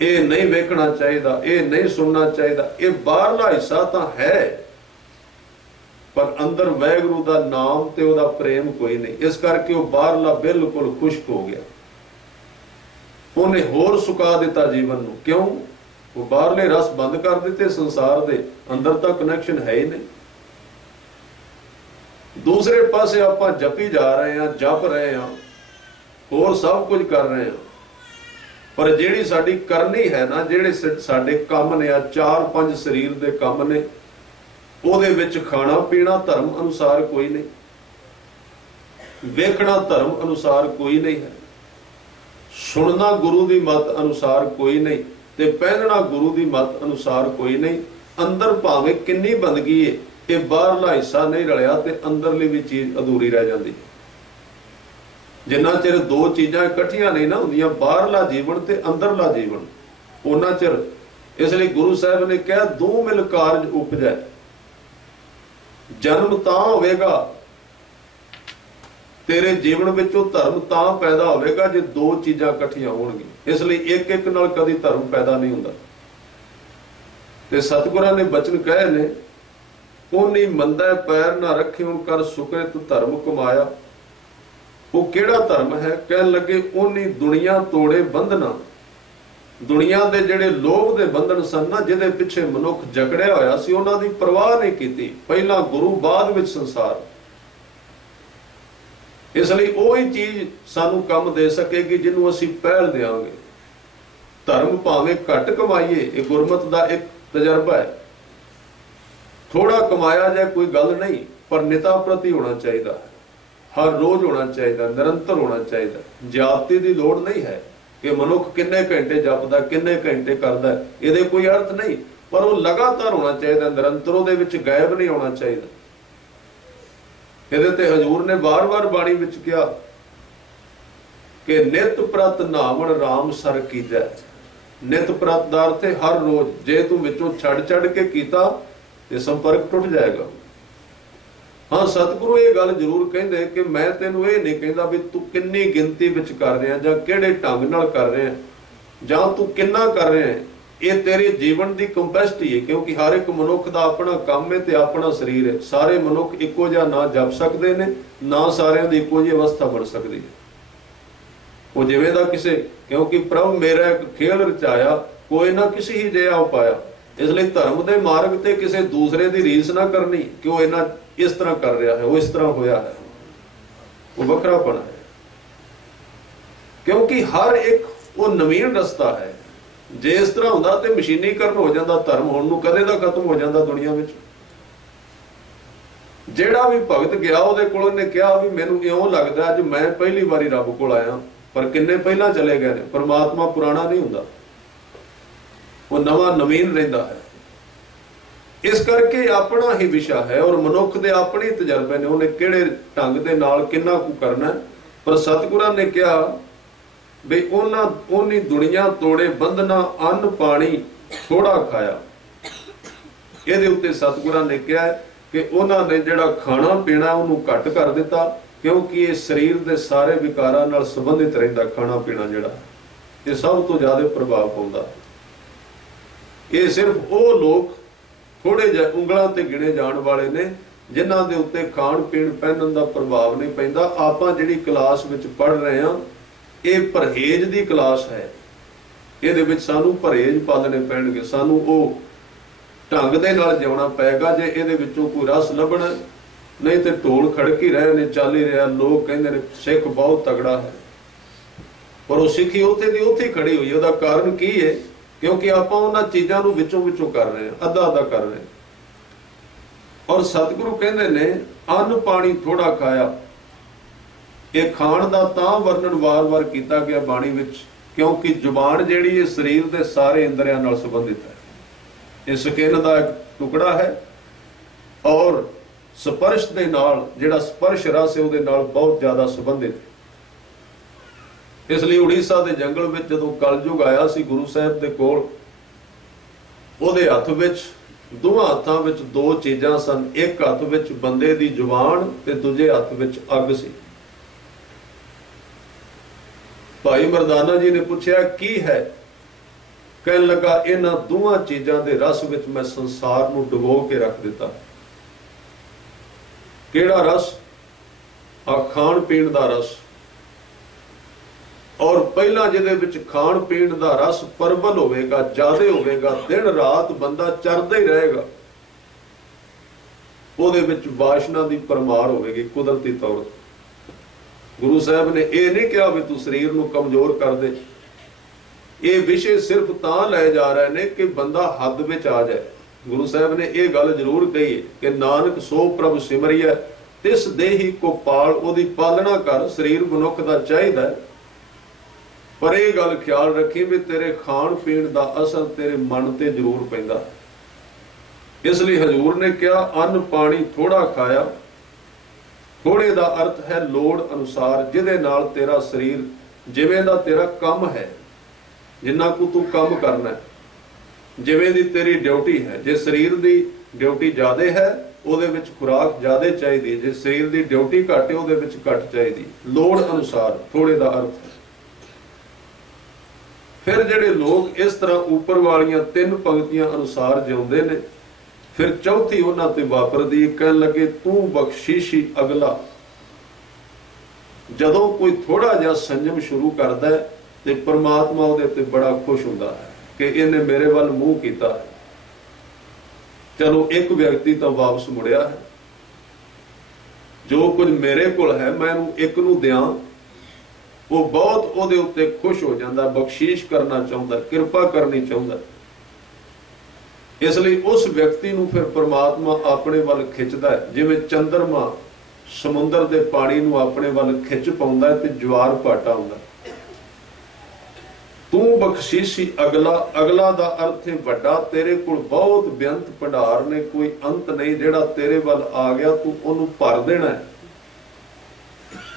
ये नहीं वेखना चाहिए, ये नहीं सुनना चाहिए। ये बाहरला हिस्सा तो है पर अंदर वाहिगुरू दा नाम ते ओदा प्रेम कोई नहीं। इस करके वो बाहरला बिल्कुल खुश्क हो गया, उन्हें होर सुका दिता जीवन नूं। क्यों? वो बाहरले रस बंद कर दिते संसार दे, अंदर तो कनैक्शन है ही नहीं। दूसरे पासे आपां जपी जा रहे हैं, जप रहे हैं, होर सब कुछ कर रहे हैं, पर जिहड़ी साडी करनी है ना, जिहड़े साडे काम ने, आ 4-5 शरीर दे काम ने, ਉਹਦੇ ਵਿੱਚ ਖਾਣਾ ਪੀਣਾ ਧਰਮ ਅਨੁਸਾਰ ਕੋਈ ਨਹੀਂ, ਵੇਖਣਾ ਧਰਮ ਅਨੁਸਾਰ ਕੋਈ ਨਹੀਂ ਹੈ, ਸੁਣਨਾ ਗੁਰੂ ਦੀ ਮੱਤ ਅਨੁਸਾਰ ਕੋਈ ਨਹੀਂ, ਤੇ ਪਹਿਨਣਾ ਗੁਰੂ ਦੀ ਮੱਤ ਅਨੁਸਾਰ ਕੋਈ ਨਹੀਂ। ਅੰਦਰ ਭਾਵੇਂ ਕਿੰਨੀ ਬੰਦਗੀ ਹੈ, ਇਹ ਬਾਹਰਲਾ ਹਿੱਸਾ ਨਹੀਂ ਰਲਿਆ ਤੇ ਅੰਦਰਲੀ ਵੀ ਚੀਜ਼ ਅਧੂਰੀ ਰਹਿ ਜਾਂਦੀ ਹੈ। जिन्ना चिर दो चीज़ां इकट्ठियां नहीं ना होंदियां, बाहरला जीवन ते अंदरला जीवन, उन्ना चिर। इसलिए गुरु साहब ने कहा दो मिल कारज उपजै, जन्म तां होवेगा तेरे जीवन विचों, धर्म तां पैदा होवेगा जे दो चीज़ां इकट्ठियां होणगीਆਂ। इसलिए एक एक नाल कदी धर्म पैदा नहीं हुंदा। ते सतगुरां ने बचन कहे ने, ओनी मंदै पैर ना रखे कर सुकृत धर्म कमाया। वो केड़ा धर्म है? कहन लगे ओनी दुनिया तोड़े बंधना। दुनिया दे जेड़े लोभ दे बंधन सन ना, जिहदे पिछे मनुख जकड़िया होया सी, उन्हां दी परवाह नहीं कीती। पहला गुरु, बाद विच संसार। इसलिए ओही चीज सानू कम दे सकेगी जिन्हों असीं पहल देंगे। धर्म भावें घट कमाइए, ये गुरमत दा एक तजर्बा है। थोड़ा कमाया जाए कोई गल नहीं, पर निता प्रति होना चाहिए, हर रोज होना चाहिए, निरंतर होना चाहिए। जाति की लोड़ नहीं है कि मनुख किन्ने घंटे जपदा, किन्ने घंटे करदा, ये कोई अर्थ नहीं, पर वो लगातार होना चाहिए, निरंतर उहदे विच गायब नहीं होना चाहिए। ਇਹਦੇ ਤੇ हजूर ने बार बार बाणी विच कहा कि नित प्रत नावण राम सर कीजै। नित प्रत दा अर्थ है हर रोज। जे तू विचों छड़ के कीता ते संपर्क टुट जाएगा। हाँ, सतगुरु ये गल जरूर कहंदे कि मैं तेनू ये नहीं कहंदा भी तू किन्नी गिनती विच कर रहा जां किहड़े ढंग नाल कर रहा जां तू किन्ना कर रहा है। ये तेरे जीवन की कंपैसिटी है, क्योंकि हर एक मनुख का अपना काम है ते अपना शरीर है। सारे मनुख इको जिहा ना जप सकते हैं, ना सारिਆਂ ਦੀ इको जी अवस्था बन सकती है। वो जिवें दा किसे, क्योंकि प्रभु मेरा एक खेल रचाया, कोई ना किसी ही जिहा उपाया। इसलिए धर्म के मार्ग ते किसी दूसरे की रीस ना करनी कि वो इन्ना इस तरह कर रहा है, वो इस तरह होया है, वो वखरापन है। क्योंकि हर एक वो नवीन रस्ता है। जे इस तरह होंदा ते मशीनीकरण हो जाता, धर्म होण नूं कदे दा खत्म हो जाता दुनिया विच। जेड़ा भी भगत गया उहदे कोल ने कहा भी मैनूं इउं लगदा अज मैं पहली बारी रब कोल आया, पर किन्ने पहला चले गए ने। परमात्मा पुराना नहीं हुंदा, वो नवां नवीन रहिंदा है। इस करके अपना ही विषय है और मनुख दे अपने तजर्बे ने, उन्हें किहड़े ढंग दे नाल किन्ना कुछ करना। पर सतगुरां ने कहा भी ओनी दुनिया तोड़े बंधना, अन्न पानी थोड़ा खाया। ये उत्ते सतगुरां ने कहा कि उन्होंने जिहड़ा खाना पीना उन्होंने घट कर दिता, क्योंकि ये शरीर के सारे विकारां नाल संबंधित रहिंदा। खाना पीना जिहड़ा ये सब तो ज्यादा प्रभाव पाउंदा। ये सिर्फ वो लोग थोड़े जिहे उंगलां ते गिणे जाण वाले ने जिन्हां दे उत्ते खाण पीण पहनण दा प्रभाव नहीं पैंदा। आपां जिहड़ी क्लास विच पढ़ रहे हां, ये परहेज की क्लास है। ये सानू परहेज पालने पैणगे, सानू वो ढंग दे नाल जिउणा पैगा। जे ये कोई रस लभना, नहीं तो ढोल खड़क ही रहे ने, चल ही रहा। लोग कहते हैं सिख बहुत तगड़ा है, पर वो सिखी उत्थे दी उत्थे खड़ी हुई। उसका कारण की है? क्योंकि आप उन्हां चीज़ां नूं विचों विचों कर रहे हैं, अद्धा अद्धा कर रहे हैं। और सतगुरु कहते ने अन्न पानी थोड़ा खाया। ये खाण दा तां वर्णन वार वार किया गया बाणी विच, क्योंकि जुबान जिहड़ी है शरीर के सारे इंद्रियां नाल संबंधित है। ये स्किन दा एक टुकड़ा है और स्पर्श दे नाल जिहड़ा स्पर्श रस है उहदे नाल बहुत ज्यादा संबंधित है। इसलिए उड़ीसा के जंगल में जदों कलयुग आया सी गुरु साहब दे कोल, उहदे हत्थ विच दोवां हत्थां विच दो चीज़ां सन। एक हत्थ विच बंदे दी जुबान ते दूजे हत्थ विच अग सी। भाई मरदाना जी ने पूछा की है? कहन लगा इन्हां दोवां चीज़ां दे रस विच मैं संसार नूं डुबो के रख दिता। केड़ा रस? आ खाण पीण दा रस। और पहला जिहदे विच खाण पीण दा रस प्रबल होवेगा, ज्यादा होवेगा, दिन रात बंदा चरदा ही रहेगा, उहदे विच वासना दी परमार होवेगी कुदरती तौर ते। गुरु साहब ने यह नहीं कहा भी तू शरीर को कमजोर कर दे। ये विषय सिर्फ तां लै जा रहे ने कि बंदा हद विच आ जाए। गुरु साहब ने यह गल जरूर कही है कि नानक सो प्रभु सिमरिया तिस देही को पाल, ओदी पालना कर। शरीर मनुख दा चाहिदा है, पर यह गल ख्याल रखी भी तेरे खाण पीण दा असर तेरे मन ते जरूर पैंदा। इसलिए हजूर ने कहा अन्न पानी थोड़ा खाया। थोड़े का अर्थ है लोड़ अनुसार, जिदे नाल तेरा शरीर जिवें दा तेरा कम है, जिन्ना को तू कम करना है, जिवें दी तेरी ड्यूटी है। जे शरीर की ड्यूटी ज्यादा है ਉਹਦੇ ਵਿੱਚ खुराक ज्यादा चाहिए, जे शरीर की ड्यूटी घट है ਉਹਦੇ ਵਿੱਚ घट चाहिए। लोड़ अनुसार थोड़े का अर्थ है। फिर ਜਿਹੜੇ लोग इस तरह ऊपर वालियां 3 पंक्तियां अनुसार जिउंदे ने, फिर चौथी उन्हां ते वापरदी, कहन लगे तू बख्शीशी अगला। जदों कोई थोड़ा जिहा संयम शुरू करता है तो परमात्मा ਉਹਦੇ ते बड़ा खुश हुंदा है कि इन्हें मेरे वाल मूँह कीता है। चलो एक व्यक्ति तो वापस मुड़िया है, जो कुछ मेरे कोल है मैं एक नूं दियां, वो बहुत ਉਹਦੇ ਉੱਤੇ खुश हो जाता, बख्शीश करना चाहता, कृपा करनी चाहता। इसलिए उस व्यक्ति नूं फिर परमात्मा अपने वाल खिंचदा है, जिवें चंद्रमा समुद्र के पानी नूं अपने वाल खिंच पाउंदा है ते ज्वार भाटा आउंदा। तू बख्शीशी अगला, अगला दा अर्थ है वड्डा, तेरे कोल बहुत बेअंत भंडार ने, कोई अंत नहीं, जेड़ा तेरे वाल आ गया तू ओनू भर देना है,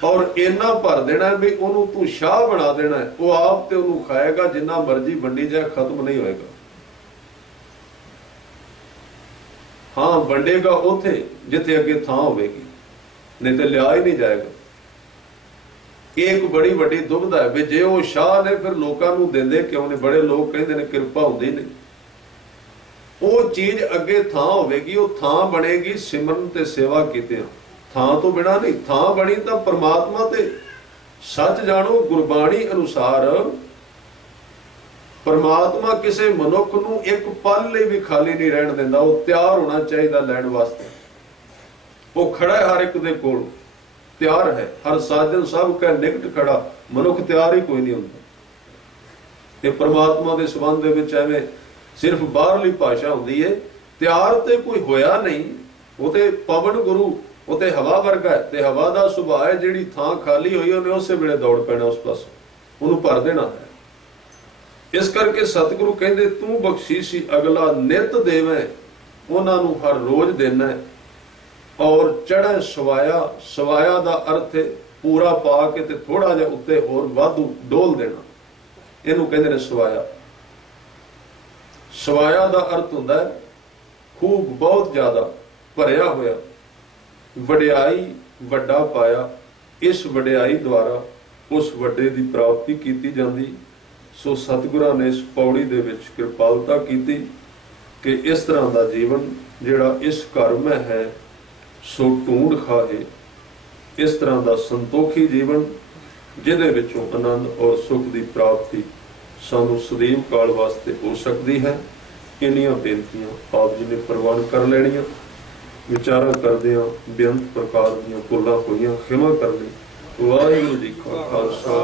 और इन्ना भर देना है भी ओनू तू शाह बना देना है। वो आप ते ओनू खाएगा, जिन्ना मर्जी वंडी जाए, खत्म नहीं होएगा। हाँ वंडेगा उथे जिथे अगे थां होवेगी, नहीं तो लिया ही नहीं जाएगा। एक बड़ी वड्डी दुविधा है भी जे वो शाह ने फिर लोकां नूं देंदे क्यों ने? बड़े लोग कहते ने कृपा हुंदी नहीं। वो चीज अगे थां होवेगी, वो थां बनेगी सिमरन ते सेवा कीतियां, थां तो बिना नहीं। थां बनी तो परमात्मा ते सच जानो। गुरबाणी अनुसार परमात्मा किसी मनुख नूं एक पल लई भी खाली नहीं रहन दिंदा, वो तैयार होना चाहिए लैण वास्ते। वो खड़ा है हर एक दे कोल, तैयार है, हर साजन सब का निकट खड़ा, मनुख तैयार ही कोई नहीं होंदा। ये परमात्मा के संबंध विच एवें सिर्फ बाहरली भाषा होंदी है, तैयार ते कोई होया नहीं। वो ते पवन गुरु, वो ते हवा वर्गा है, ते हवा दा सुभाव है, जिहड़ी थां खाली होई उन्हें उस वेले दौड़ पैना उस पास, उन्होंने भर देना है। इस करके सतगुरु कहते तू बख्शीशी अगला नित देवें, उन्हां नूं हर रोज देना है। और चढ़े सवाया, सवाया दा अर्थ है पूरा पा के ते थोड़ा जिहा उत्ते होर वाधू डोल देना, इहनूं कहंदे ने सवाया। सवाया दा अर्थ हुंदा है खूब बहुत ज्यादा भरिया होया, वडियाई वड्डा पाया। इस वडियाई द्वारा उस वड्डे दी प्राप्ति कीती जांदी। सो सतगुरां ने इस पौड़ी दे विच कृपालता कीती कि इस तरह दा जीवन जिहड़ा इस घर में है सो ढूंढ खाए, इस तरह का संतोखी जीवन जिहदे विचों आनंद और सुख की प्राप्ति सानू सदैव काल वास्ते हो सकती है। इन्नियां बेनतियां आप जी ने प्रवान कर लेनियां। विचारा करदियां बेअंत प्रकार दीयां भुलां होईयां खिमा करनी। वाहिगुरू जी का खालसा।